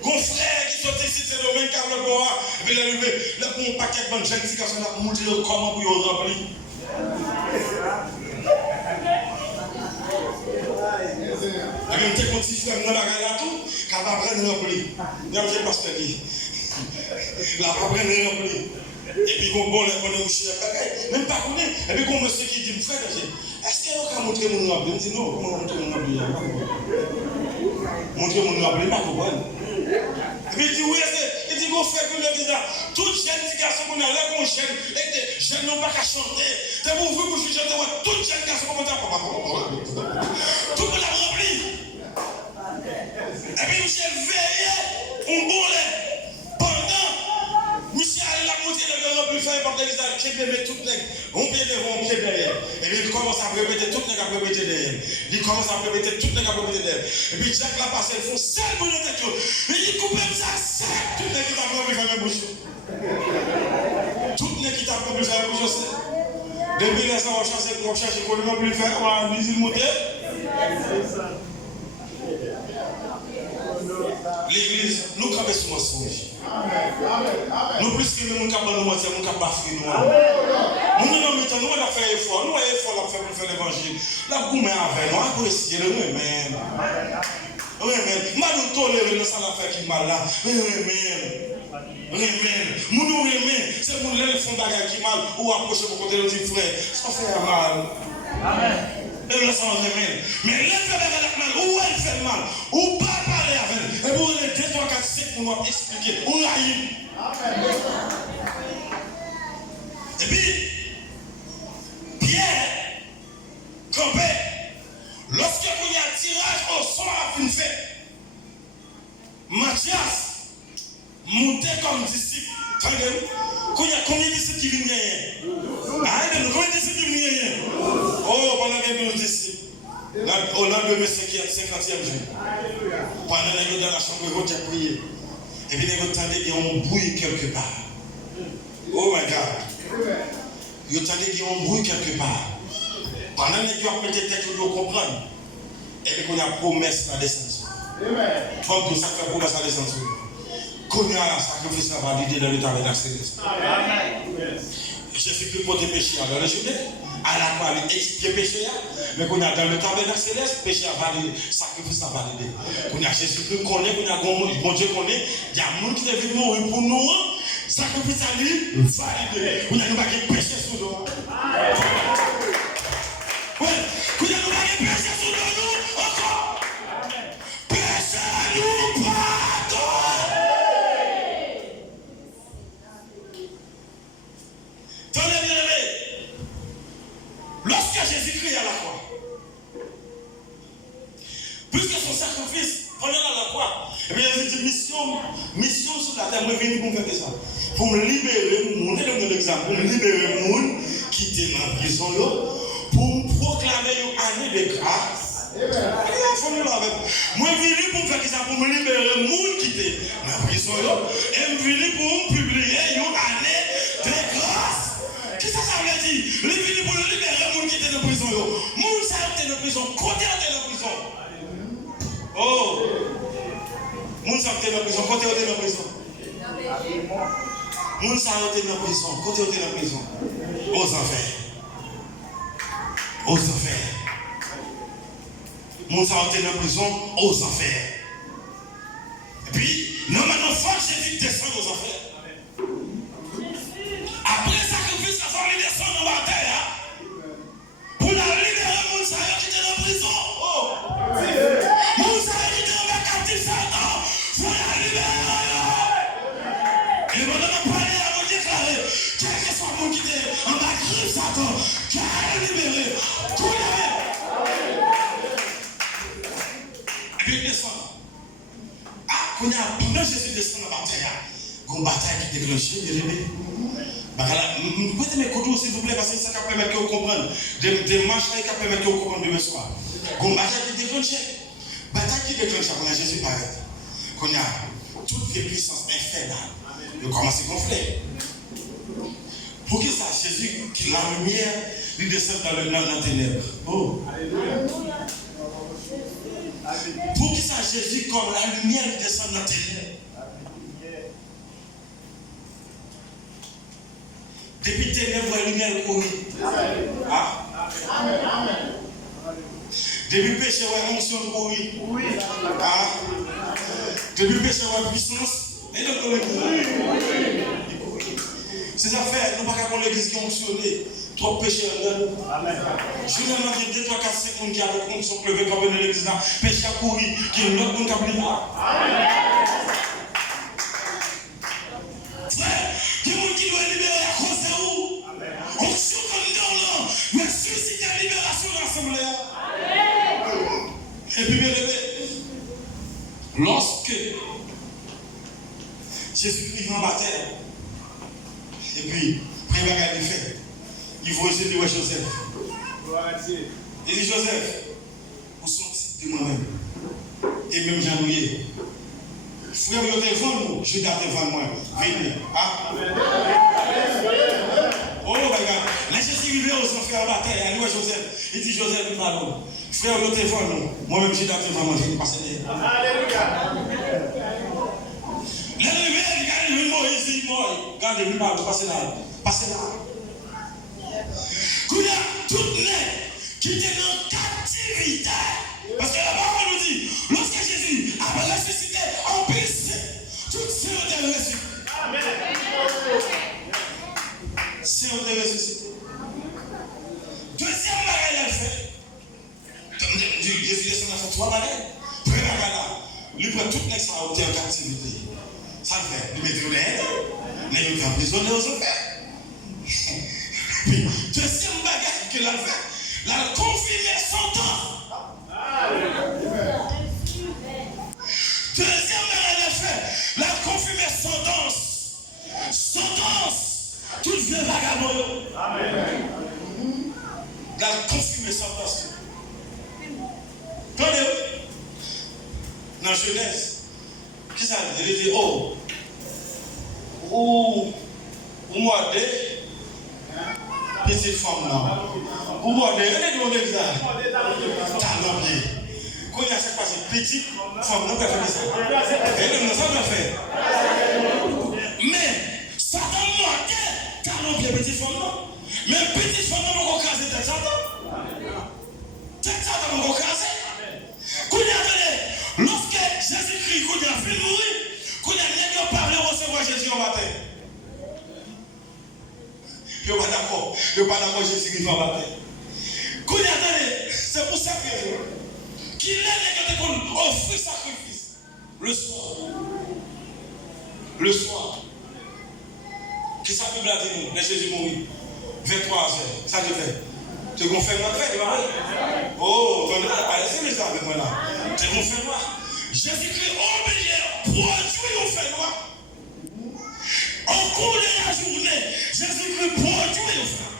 Mon frère qui sortit ici, c'est le domaine Carlo Boa, et puis il a levé, là, pour un paquet de bonnes gens qui sont là pour montrer comment vous avez rempli. Et puis, on te continue à faire dans la gare tout, car va prendre rempli. Là, j'ai pas ce dit. La va prendre rempli. Et puis, on bon, on est aussi même pas connaît. Et puis, comme monsieur qui dit, frère, est-ce que vous pouvez montrer mon rempli? Je dis non, comment montrer mon rempli? Montrer mon rempli, pas comprendre. Et puis, il dit, oui, il dit, mon frère, comme le disant, toute jeune garçon qu'on a là, qu'on jeune, et jeunes n'ont pas qu'à chanter. C'est pour vous que je chante, toute jeune garçon qu'on a là, tout le monde l'a rempli. Et puis, monsieur veillé, on boule. Pendant, monsieur allait la moitié de la rempli, faire porter les armes, qui met toutes les, on pied devant, on pied derrière. Et puis, il commence à répéter toutes les gars répéter derrière. Il commence à répéter toutes les gars répéter derrière. Et puis, Jacques l'a passé, il faut seul pour le tête. Et il coupe ça, seul, toutes les qui t'ont rempli, faire la bouche. Toutes les qui t'ont rempli, faire la bouche. Depuis les ans, on cherche qu'on ne peut plus faire, on a l'usine montée. L'église, nous camper sur mensonge. Nous plus que nous camper nous mentir, nous camper bafouer nous. Nous nous mettons, nous allons faire effort, nous allons effort pour faire l'évangile. Là, vous mettez avec nous, vous essayez de nous-mêmes. Oui, mais nous tolérons ça l'affaire qui mal là. Oui, nous c'est pour les font bagarre qui mal ou approcher pour côté de dire frère, ça fait mal. Amen. Et le sang remède. Mais les fait bagarre mal, ou elle fait mal, ou pas parler avec elle. Et pour les 2, 3, 4, 5 pour nous expliquer. Ou laïe. Et puis, Pierre, campé, lorsque vous y a tirage au son à une fête, Mathias, monté comme disciple. Combien de disciples qui viennent gagner? Combien de disciples qui viennent gagner? Oh, pendant que nous disciples. Au lendemain, 50e jour. Pendant que nous dans la chambre, nous avons prié. Et puis nous entendez qu'il y a un bruit quelque part. Oh my God. Vous entendez qu'il y a un bruit quelque part. Pendant que nous avons peut-être nous comprendre. Et puis qu'on a promesse la descente. Comme tout ça fait promesse la descente. Qu'on a un sacrifice à valider dans le tabernacle céleste. Jésus-Christ pour des péchés dans le journée, à la croix, il expier péché, mais qu'on a dans le tabernacle céleste, péché à valider, sacrifice à valider. Qu'on a Jésus-Christ connaît, qu'on a bon Dieu connaît, il y a un monde qui est venu mourir pour nous, sacrifice à lui, valider. Qu'on a nous pas de péché sous nous. Oui, qu'on a nous pas de péché sous nous, encore. Péché à nous, pardon. bataille, moi, je viens pour me faire ça. Pour me libérer, on est dans l'exemple, pour me libérer les gens qui étaient dans la prison, pour me proclamer une année de grâce. Moi, je viens pour me faire ça, pour me libérer les gens qui étaient dans la prison, et je viens pour me publier une année de grâce. Qu'est-ce que ça veut dire? Je viens pour libérer les gens qui étaient dans la prison. Les gens qui étaient dans la prison, côté dans la prison. Oh! Moun sa dans la prison, côté dans la prison. Moun sa dans la prison, côté dans la prison. Aux enfers. Aux enfers. Moun sa dans la prison, aux enfers. Et puis, normalement, faut que Jésus descende aux enfers. Après sacrifice, il faut lui descendre dans la terre. Pour la libérer, moun sa qui était dans la prison. Oh! Moun sa qui était dans la captive Satan. Faut la libérer. Et maintenant, on parle à vous déclarer, quel que soit mon qui est en bas griffe Satan, qui a libéré, et puis il descend. Ah, quand Jésus descend dans la bataille, une bataille qui déclenche, il est levé. Vous pouvez mes couteaux s'il vous plaît, parce que ça permet que vous compreniez. Des marches qui permettent que vous compreniez demain soir. Une bataille qui déclenche. Bataille qui déclenche, quand Jésus paraît. Quand il y a toute les puissances infernales. Il commence à gonfler. Pour que ça, Jésus, qui la lumière, lui descend dans le ténèbres. Oh. Pour que ça, Jésus, comme la lumière, lui descend dans le ténèbres. Depuis ténèbres, la lumière court. Ah. Depuis péché, la onction court. Ah. Depuis péché, la puissance. Et donc, ces affaires, nous ne pouvons pas l'église qui est fonctionnée. Trop péché en nous. Je vous demande 2, 3, 4, 5 personnes qui avec nous sont plevés comme dans l'église. Péché à courir, qui est notre monde qui a oublié. Frère, qui est monde qui doit libérer à cause de vous. Onction comme dans l'an. Mais susciter la libération de l'assemblée. Et puis, bien aimé, lorsque Jésus-Christ en bataille. Et puis, premier bagage il fait. Il faut essayer de voir Joseph. Il dit Joseph, vous sont de moi-même. Et même Jean-Louis. Frère, vous êtes devant nous. Je suis devant moi. Venez. Ah? Oh, regarde. Là, Jésus arrivé aux enfers en bataille. Il dit Joseph. Il dit Joseph, pardon. Frère, vous êtes devant nous. Moi-même, je suis devant moi. Je vais passer derrière. Alléluia. Moïse, regardez, lui parle, passez là. Passez là. Qu'il y a toutes les qui étaient dans captivité. Parce que la parole nous dit, lorsque Jésus a ressuscité en piste, toutes ces ont été ressuscitées. C'est ont été ressuscitées. Deuxième bagage, elle fait. Jésus descend dans 3 bagages. Premier bagage là, lui prend toutes les qui ont été en captivité. Ça le fait, nous mettons les aides, mais nous sommes emprisonnés aux enfers. Puis, deuxième bagage que l'a fait, la confirmer son temps. Deuxième bagage l'a fait, la confirmer son temps. Sentence, toute vieux vagabond. La confirmer son temps. Attendez, dans Genèse, qui ça veut dire? Il dit, oh, ou moi, petite femme là. Ou moi, elle est demandée ça. Talent bien. Quand il y a cette passée, petite femme là, elle fait ça. Elle est dans ça, elle fait. Mais, ça t'a monté, talent bien, petite femme là. Mais petite femme là, on va casser tête Satan. Tête Satan, on va casser. Quand il y a lorsque Jésus-Christ, quand il a fait mourir, quand il a parlé, recevoir Jésus en matin. Je ne suis pas d'accord. Je ne suis pas d'accord, Jésus-Christ en matin. Quand il a donné, c'est pour ça qu'il est qu'on offre sacrifice le soir. Le soir. Qui ça Bible a dit nous, les Jésus mourir. 23h. Ça je fais. Tu confirmes ma fête, oh, allez-y, mais ça avec moi là. Tu confirmes moi. Jésus-Christ obéit, produit au fait noir. Au cours de la journée, Jésus-Christ produit le frère.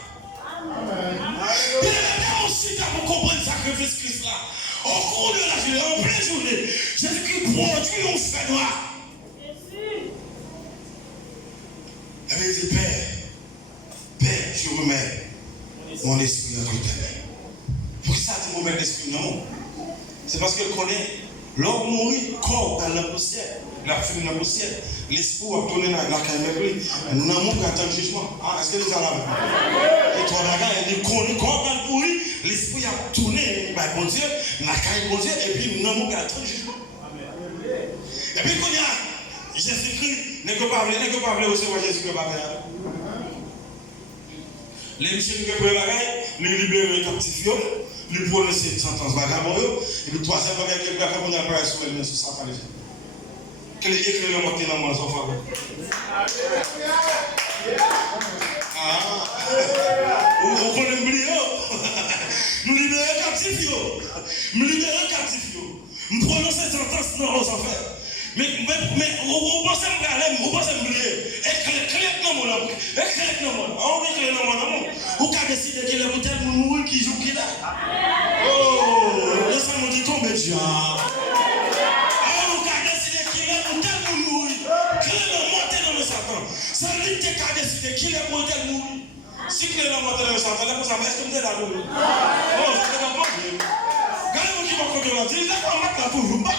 Il est ensuite à comprendre le sacrifice Christ là. Au cours de la journée, en pleine journée, Jésus-Christ produit un frère noir. Il dit, Père, je remets mon esprit entre tes mains. Pour ça, tu remets l'esprit non. C'est parce qu'il connaît, l'homme mourit, corps dans la poussière, la fumée dans la poussière, l'esprit va tourner dans la caméra, non, mon attend le jugement. Ah, est-ce que les gens là? Et toi, il connaît, corps dans le pourri, l'esprit a tourné, bon Dieu, la caméra, bon Dieu, et puis non, mon attend le jugement. Et puis, quand il y a Jésus-Christ, ne peut pas recevoir Jésus-Christ. Les messieurs qui ont les libérer les captifs, les prononcer les sentences vagabonds, et puis troisième bagage qui est vagabond dans le paradis sur les Satan. Quel est écrit le matin dans mon enfant? Vous connaissez oublier? Nous libérons les captifs, nous libérons les captifs, nous prononçons les sentences dans les enfers. Mais vous pensez me oublier? Éclairez dans mon amour. Éclairez dans mon amour. On éclaire dans mon amour. Vous avez décidé qu'il y a un tel mourir qui joue qui là. Oh, laissez-moi dire tomber Dieu. Vous avez décidé qu'il y a un tel mourir. Qu'il est monté dans le Satan. C'est lui qui a décidé qu'il est un tel mourir. Si qu'il est monté dans le Satan, là, vous avez est-ce que là. Oh, ça ne va pas bien. Regardez-vous qui va contre la vie. Là, on va mettre toujours pas là.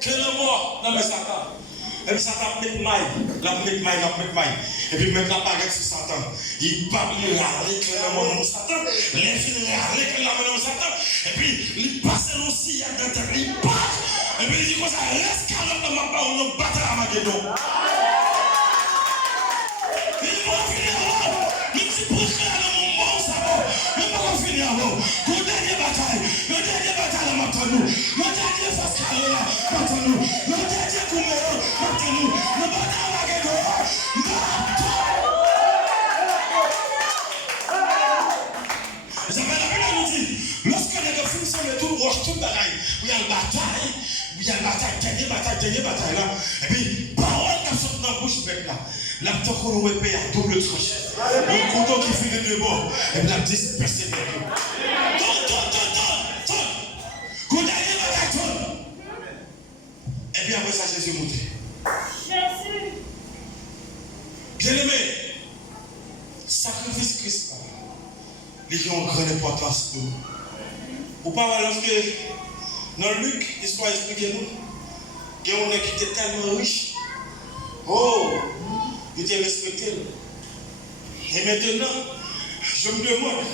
Quel est mort dans le Satan? Et puis Satan met maille, et puis mettre la baguette sur Satan. Il parle, il râle, clairement dans Satan, les filles râlent, clairement dans Satan, et puis il passe aussi, il y a des terres, il passe, et puis il dit comme ça, l'escalade dans ma part, on nous battra à Magédon. Il va finir avant, il dit pour créer le moment, ça va, il va finir avant. Le dernier bataille là, maintenant, le dernier face carré là, maintenant, le dernier coumeur, maintenant, le bataille à Magédon, j'appelle la Bible nous dit, lorsque les films sont les tours, roche toute bataille, il y a une bataille, dernière bataille là, et puis, parole qui sort dans la bouche bête là, la toque qu'on épée à double tranche, le couteau qui fait les deux bords, et puis la disperser les deux. Et puis après ça, Jésus est monté. Jésus. Bien aimé, sacrifice Christ, il a une grande importance pour nous. Vous parlez lorsque, dans Luc, l'histoire explique nous, qu'il y a un qui était tellement riche. Oh, il était respecté. Et maintenant, je me demande,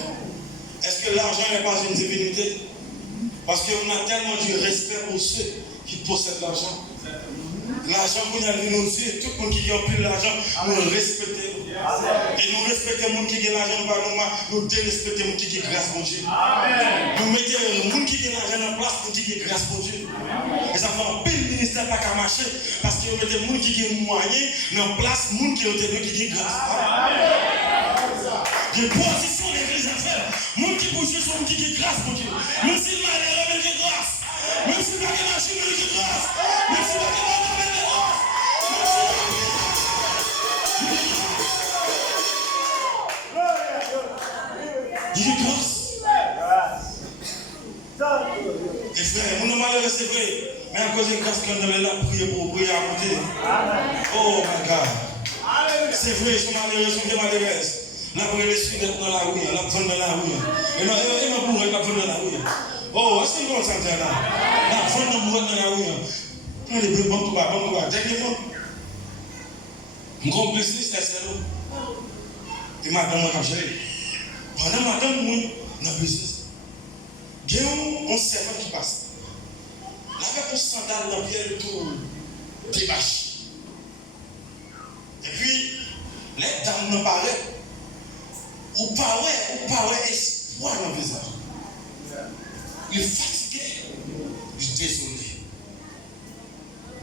est-ce que l'argent n'est pas une divinité? Parce qu'on a tellement du respect pour ceux qui possèdent l'argent. L'argent qu'on a vu nous dire, tout le monde qui a plus l'argent, nous le respectons. Et nous respectons les gens qui ont l'argent, nous dérespectons les gens qui ont grâce pour Dieu. Nous mettons les gens qui ont l'argent en place pour qui ont grâce pour Dieu. Et ça fait un pile ministère pas qu'à marcher parce que nous mettons les gens qui ont moyen en place, les gens qui ont grâce. Il y a une position de l'église à faire. Les gens qui bougent sont les gens qui ont grâce pour Dieu. Même si le malheur est de grâce. Même si le malheur est de grâce. Même si le malheur est de grâce. Il y a grâce. Et frère, mon malheur c'est vrai. Mais à cause de grâce qu'on est là pour prier à côté. Oh my God. C'est vrai, son malheur, son malheur. Là, vous allez suivre dans la rue, là, vous dans la rue. Et là, vous allez dans la rue. Oh, est-ce que vous entendez là? Là, vous allez dans la rue. Quand les bons tout bas, dernièrement, mon business, c'est là. Et madame, moi, quand j'ai pendant madame, moi, dans le business, il y a un servant qui passe. Là, avec un sandal dans le pied, le tout débâché. Et puis, les dames n'en parlaient. Ou pas espoir dans le visage. Il est fatigué. Je suis désolé.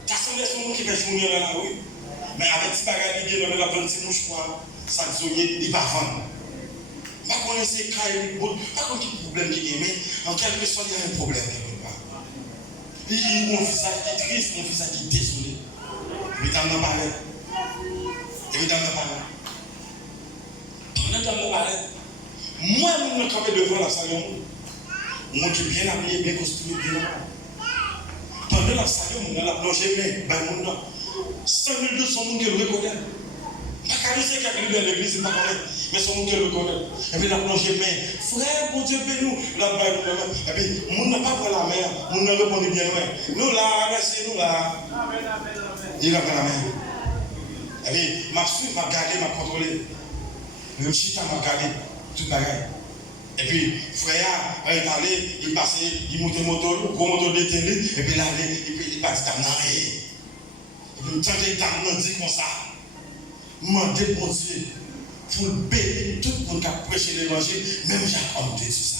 T'as son monde qui fait journée dans la rue. Mais avec ces bagages qui viennent dans la petite mouchoir, ça il va vendre. Je ne connais pas les cas, pas contre le problème qui est, mais en quelque sorte, il y a un problème quelque part. Il y a un visage qui est triste, un visage qui est désolé. Évidemment, parler. Évidemment, parler. Pendant parler, moi, je me campé devant la salle. Moi, je suis bien habillé, bien costume, bien normal. Pendant la salle, on a la plongée, mais ben, mon 100 000 200 personnes qui le reconnaissent. Je ne sais pas qui est dans l'église, mais son monde qui le reconnaît. Et puis, la plongée, mais frère, bon Dieu, paie-nous. Et puis, on n'a pas pris la mer, on n'a répondu bien loin. Nous là, merci, nous là. Il a pris la mer. Et puis, ma suite m'a gardé, m'a contrôlé. Le chita m'a gardé, tout le bagage. Et puis, frère, il est allé, il passait, il montait le moteur, gros moteur détenu, et puis il allait, et puis il passe dans la rue. Et puis, quand il m'a dit comme ça, demandez pour Dieu, pour bénir tout le monde qui a prêché l'évangile, même Jacob dit ça.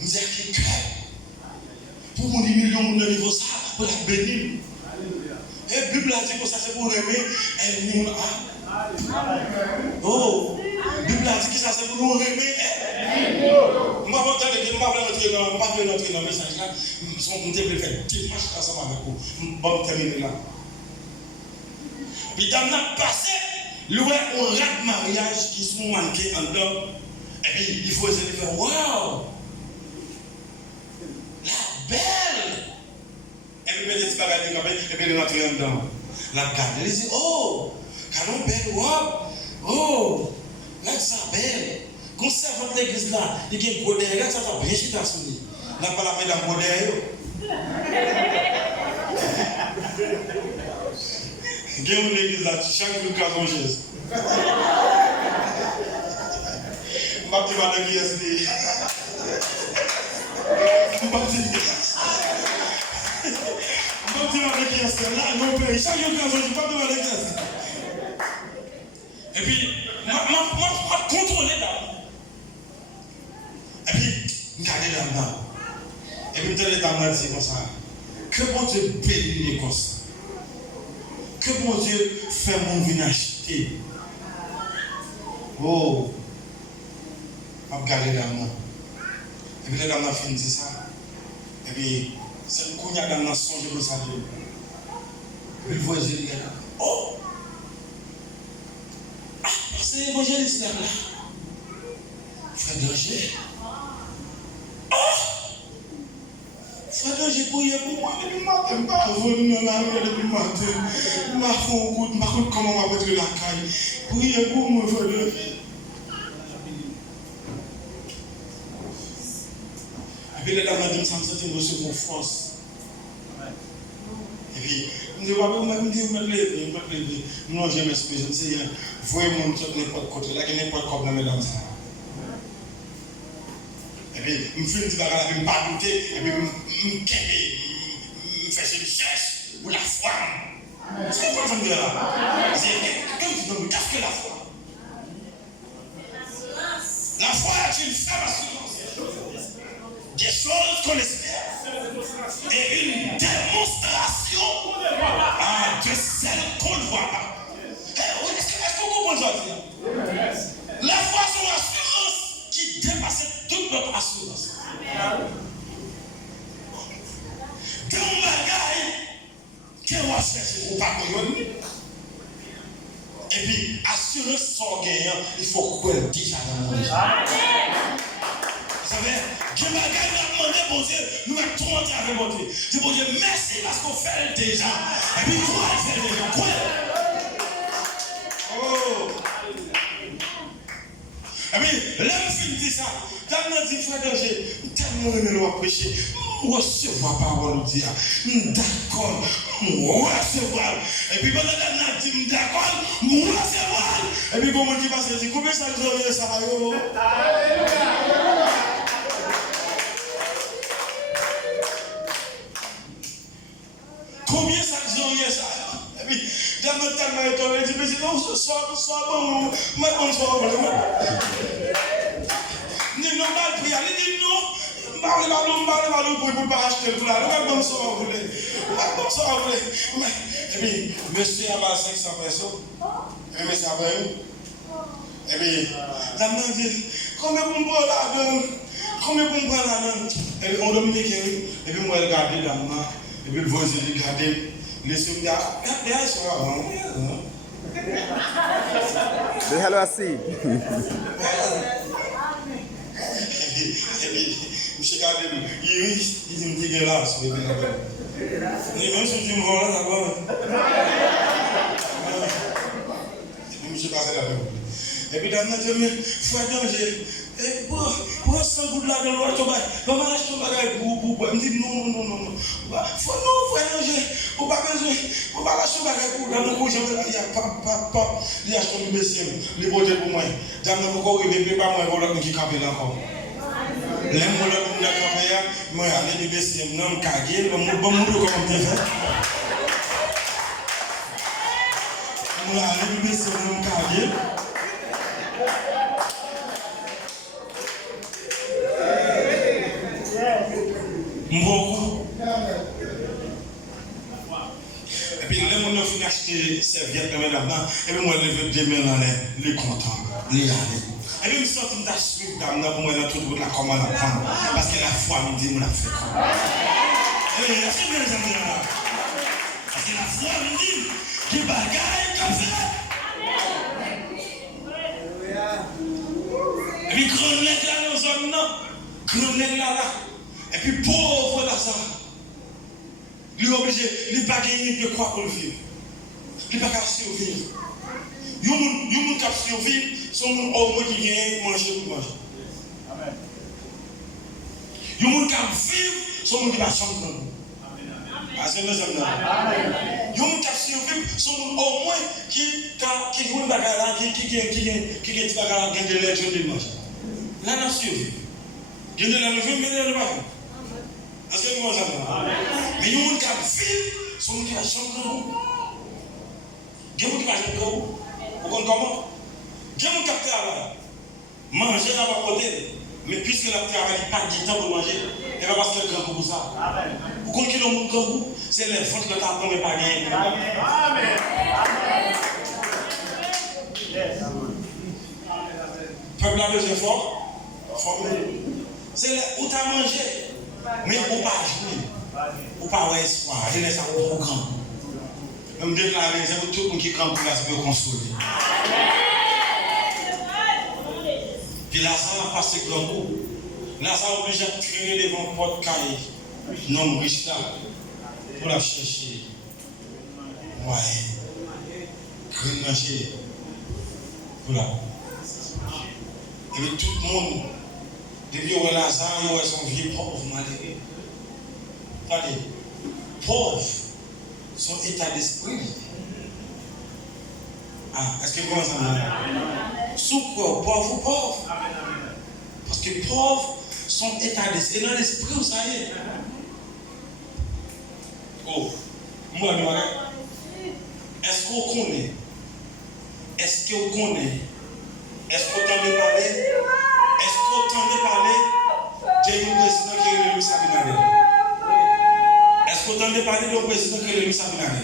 Nous disons qu'il cœur. Pour mon million de niveau ça, pour la bénir. Et la Bible a dit que ça c'est pour aimer. Oh, la Bible a dit que ça c'est pour nous aimer. Je ne vais pas entrer dans le message là. Je vais faire dimanche ensemble avec vous. Je vais terminer là. Puis, dans notre passé, on rate mariage qui sont manqués en dedans. Et puis, il faut essayer de faire waouh! La belle! Et puis, mettre des bagages comme et puis, il rentrer en dedans. La garde, il dit oh! Canon belle, waouh! Oh! Là, ça belle! Conserve l'église là, il y a un gros derrière, là, ça va bien chita sur lui. Là, pas la mesdames gros derrière. Il y a une église là, chaque jour, quand on chaise. Je ne sais pas qui est-ce qui est. Je ne sais pas qui est-ce qui est. Là, non, chaque jour, quand on chaise, je ne sais pas qui est-ce qui est. Et puis, je contrôler là. Et puis, regardez là-dedans. Et puis, les dames disent comme ça. Que bon Dieu bénisse les causes. Que bon Dieu fait mon venir acheter. Oh, je vais regarder la main. Et puis, les dames ont dit ça. Et puis, c'est le coup de la dame songe comme ça. Puis, le voisin dit oh, ah, c'est l'évangéliste là. Frère Danger. Frère Danger, prié pour moi depuis le matin. Je ne sais pas depuis le matin. Je ne sais pas comment on va mettre la caille. Priez pour moi, frère Danger. Et puis, les dames ont dit ça me sentit recevoir force. Et puis, je me dis, vous me lever. Non, je m'excuse, je ne sais rien. Voyez-moi n'importe côté. Là, il n'y a n'importe quoi dans mes dames. Et puis, je me fais une petite bagarre, je ne pas douter, et puis, je me fais une cherche pour la foi. Est-ce que vous comprenez là? Qu'est-ce que la foi? La foi est une ferme assurance. Des choses qu'on espère. Et une démonstration de celles qu'on ne voit pas. Est-ce qu'on comprend aujourd'hui? La foi, c'est une assurance qui dépasse toute notre assurance. Dans le bagage, qu'on va chercher pour pas qu'on y. Et puis, assurance sans gagnant, il faut croire déjà dans le monde. Vous savez, que bagage nous a demandé, bon Dieu, nous avons tout montré avec bon Dieu. Je dis, bon Dieu, merci parce qu'on fait déjà. Et puis, quoi il fait déjà? Quoi? Oh! Et puis, l'homme finit ça. Tellement dit, frère Danger, tellement aimé le prêcher. Recevoir parole de Dieu. D'accord. Recevoir. Et puis, pendant que nous dit d'accord, recevoir. Et puis, comment il passe, il dit, combien ça vous a ça? Combien ça vous a ça? Et puis, dans notre tellement étonné, il dit, mais non, sois bon, maintenant, sois bon. Nous n'avons pas prié. Il dit non, pour pas acheter le plat. Regarde comme ça, vous voulez. Regarde comme ça, vous voulez. Et puis, monsieur a pas 500 personnes. Et monsieur a pas eu. Et puis, la main dit, combien pour me là-dedans? Combien pour me là-dedans? Et puis, on domine qui et puis, moi, regarder la main. Et puis, le voisin, regarder. Les soldats, regardez, ils sont avant. The hello, I see. Monsieur Gardé, il dit me dégueulasse. Même si tu me vois là, d'abord. Et puis, monsieur Cassé là. Et puis, dans notre il faut danger. Et pour 100 gouttes là dans l'eau, tu vas acheter un bagage pour boire. Il me dit non. Faut danger. Pour pas acheter un bagage pour dans le coup, il y a pas. Il achète un BCM, il botte pour moi. Dans le coup, il ne peut pas moi pour l'autre qui campe là encore. Les gens qui ont campé, moi, aller de BCM, non, caguer, bon, comment tu fais? Moi, aller de BCM, non, caguer. Beaucoup. Et puis, les gens qui ont acheté serviette là-dedans, et puis moi, je vais demain dans les contents, les aller. Et puis, je me sens que je suis là pour moi, dans tout le monde, comment la prendre. Parce que la foi me dit, on l'a fait comme. Et est-ce que vous avez là? Parce que la foi me dit, qui bagaille comme ça. Et puis, grand nègre là dans la zone, non. Grand nègre là. Et puis, pauvre là, ça. Il est obligé, il n'est pas gagné de quoi pour le vivre. Il n'est pas qu'à survivre. Il y a des gens qui survivent, sont au moins qui gagnent manger pour manger. Amen. Il y a des gens qui vivent, sont des gens qui va chanter. Parce que nous sommes là. Il y a des gens qui survivent, sont au moins qui jouent une bagarre, qui gagnent de l'aide de manger. Là, on survit. Il y a des gens qui vivent, mais il y a des gens qui est-ce que nous avons mais il y a des gens qui vivent, sont des gens qui vont chanter. Il y a des gens qui vont chanter. Vous comprenez comment? Il y a des gens qui travaillent. Manger là bas côté. Mais puisque la travail n'a pas de temps pour manger, elle va passer le grand coup pour ça. Vous comprenez le monde grand coup? C'est les ventes que tu as mais pas gagné. Amen. Peuple a besoin fort. C'est où tu as mangé. Mais on ne pas jouer, on ne pas espoir, je laisse ça au grand. Je me déclare, c'est pour tout le monde qui campe là, c'est pour consoler. Puis là, ça va passer grand coup. Là, ça va obligé de créer devant porte caille, non riche là, pour la chercher. Ouais, créer pour la. Et puis tout le monde. Depuis qu'on a Lazare, il y a son vieux pauvre malheureux. Regardez, pauvre, son état d'esprit. Ah, est-ce que vous comprenez ça? Souffre, pauvre. Parce que pauvre, son état d'esprit. Et dans l'esprit, vous savez. Oh, moi, est-ce qu'on connaît? Est-ce qu'on connaît? Est-ce qu'on t'en a parlé? Est-ce qu'on t'entendait parler d'un président qui est élu Sabinare? Est-ce qu'on t'entendait parler d'un président qui est élu Sabinare?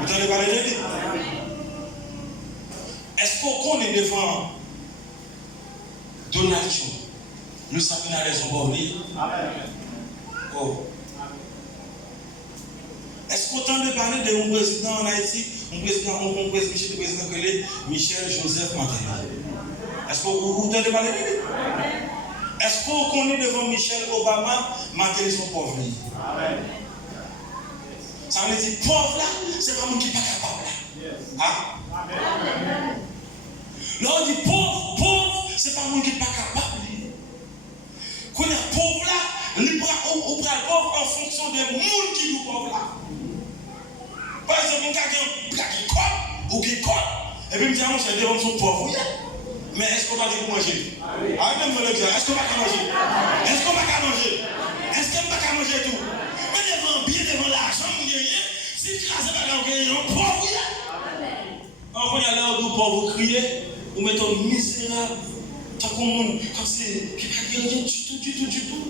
Vous entendez parler de lui? Est-ce qu'on connaît devant Donald Trump? Nous Sabinare sont bornés. Oh. Est-ce qu'on t'entendait parler d'un président en Haïti? Un président qui est Michel Joseph Martelly? Est-ce que vous entendez parler de lui? Est-ce qu'on connaît devant Michel Obama, Martelly son pauvre? Ça veut dire pauvre là, c'est pas mon qui n'est pas capable là. Ah? Là on dit pauvre, c'est pas mon qui n'est pas capable. Quand on est pauvre là, on prend pauvre en fonction des gens qui sont pauvres là. Par exemple, on a un code ou qui code, et puis on dit, c'est des gens qui sont pauvres. Mais est-ce qu'on va aller pour manger? Arrêtez-moi l'exemple. Est-ce qu'on va manger? Est-ce qu'on va manger? Est-ce qu'on va manger tout? Mais devant bien, devant l'argent, on gagne. Si tu as pas gagné, on pauvre. On va aller au pauvre crier, on met un misérable. T'as comme si qui n'a rien du tout.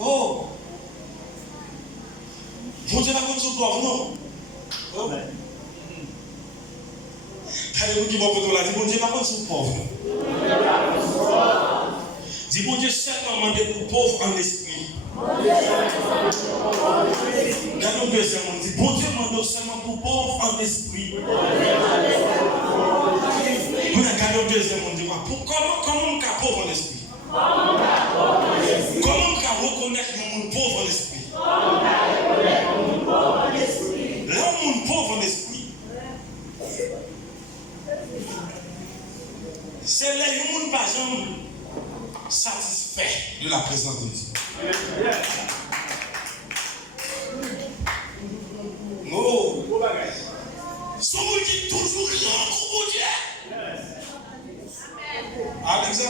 Oh! Bon Dieu va comme ce pauvre, non? Oh! Allez, vous qui m'ont dit, bon Dieu va comme ce pauvre. Dis, bon Dieu, seulement demandé pour pauvre en esprit. Quand on deuxième, on dit, bon Dieu demande seulement pour pauvre en esprit. Vous regardez au deuxième, on dit, comment on est pauvre en esprit? Comment on peut reconnaître que nous pauvre en esprit? Là où on est pauvre en esprit, c'est là où on n'est pas satisfait de la présence de Dieu. Oh! Son monde qui toujours grand pour Dieu. Avec ça,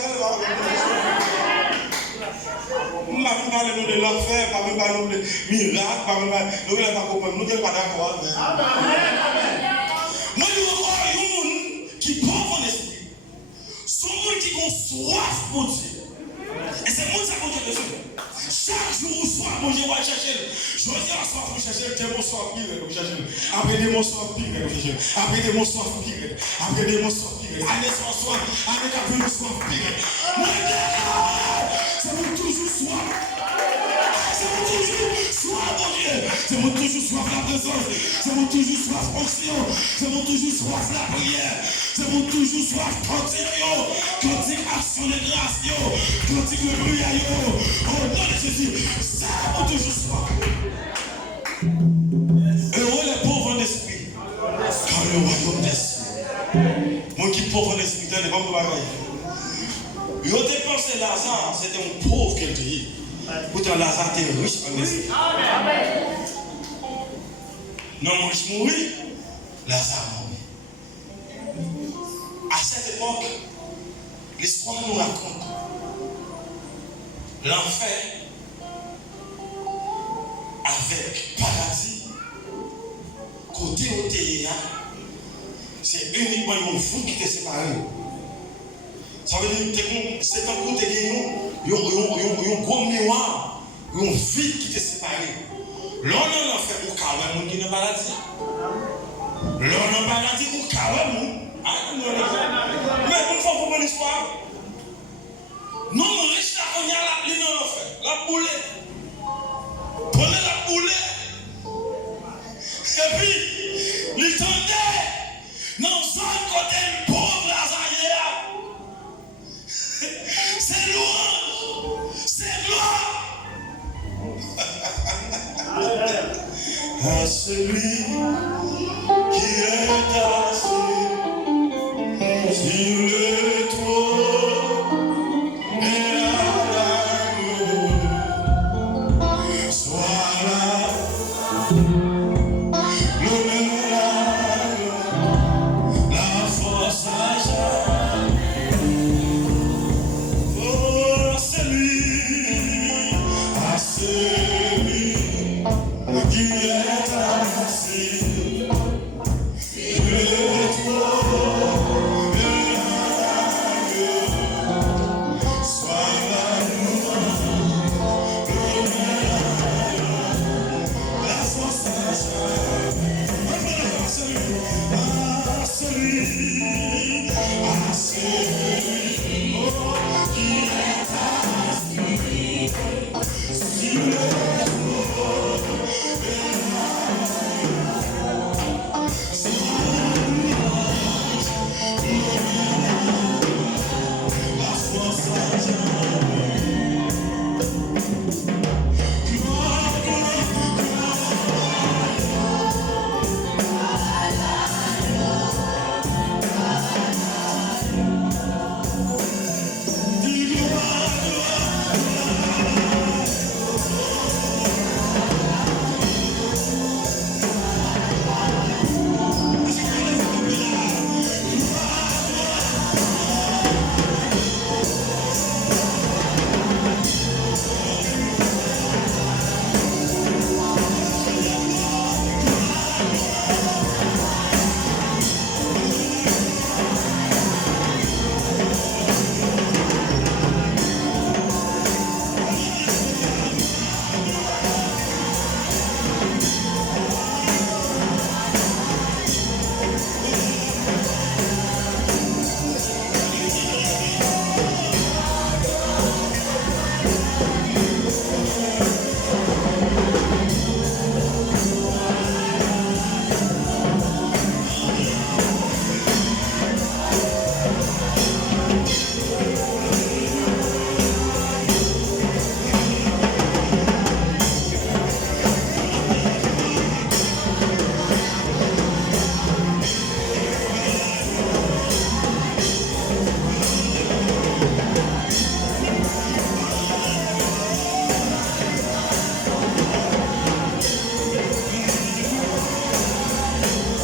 on ne va pas parler de l'enfer, pas parler de miracle, pas parler de nous ne sommes pas d'accord. Moi, je vois un monde qui pauvre en esprit. Son monde qui a soif pour Dieu. Et c'est moi ça que Dieu besoin. Chaque jour où soir, mon Dieu va chercher. Je dis à soir pour chercher, des mots soif pire, vous cherchez. Après des mots soif pire, vous cherchez. Après des mots soif pire. Après des mots soif pire. Allez soir, avec un peu de soif pire. Mon Dieu, c'est mon toujours soif. C'est mon toujours soif, mon Dieu. C'est mon toujours soif la présence. C'est mon toujours soif fonction. C'est mon toujours soif la prière. C'est mon toujours soif cantique action de grâce, cantique de prière, au nom de Jésus. C'est mon toujours soif. Heureux les pauvres en esprit, car le royaume des cieux. Moi qui pauvre en esprit, t'as des bons bagailles. Ils ont pensé Lazare, c'était un pauvre qu'elle dit. Pourtant Lazare était riche en esprit. Non, moi je mouris, Lazare mourit. À cette époque, l'histoire nous raconte l'enfer avec paradis, côté au théâtre, c'est uniquement une foule qui t'est séparée. Ça veut dire que c'est un coup de un gros miroir, un vide qui t'est séparé. L'on a l'enfer pour carrer mon qui n'est pas paradis. L'on n'a pas paradis pour carrer mon. Mais une fois pour mon histoire, non, mon riche là, on y a la ligne dans l'enfer, la boulette. Prenez la boulette. Et puis, il tendait dans un côté pauvre Lazare. C'est louange, c'est gloire. À celui qui est assis sur le trône et à l'amour, soit l'honneur, la force à jamais. Oh, à celui qui est assis sur le Amen.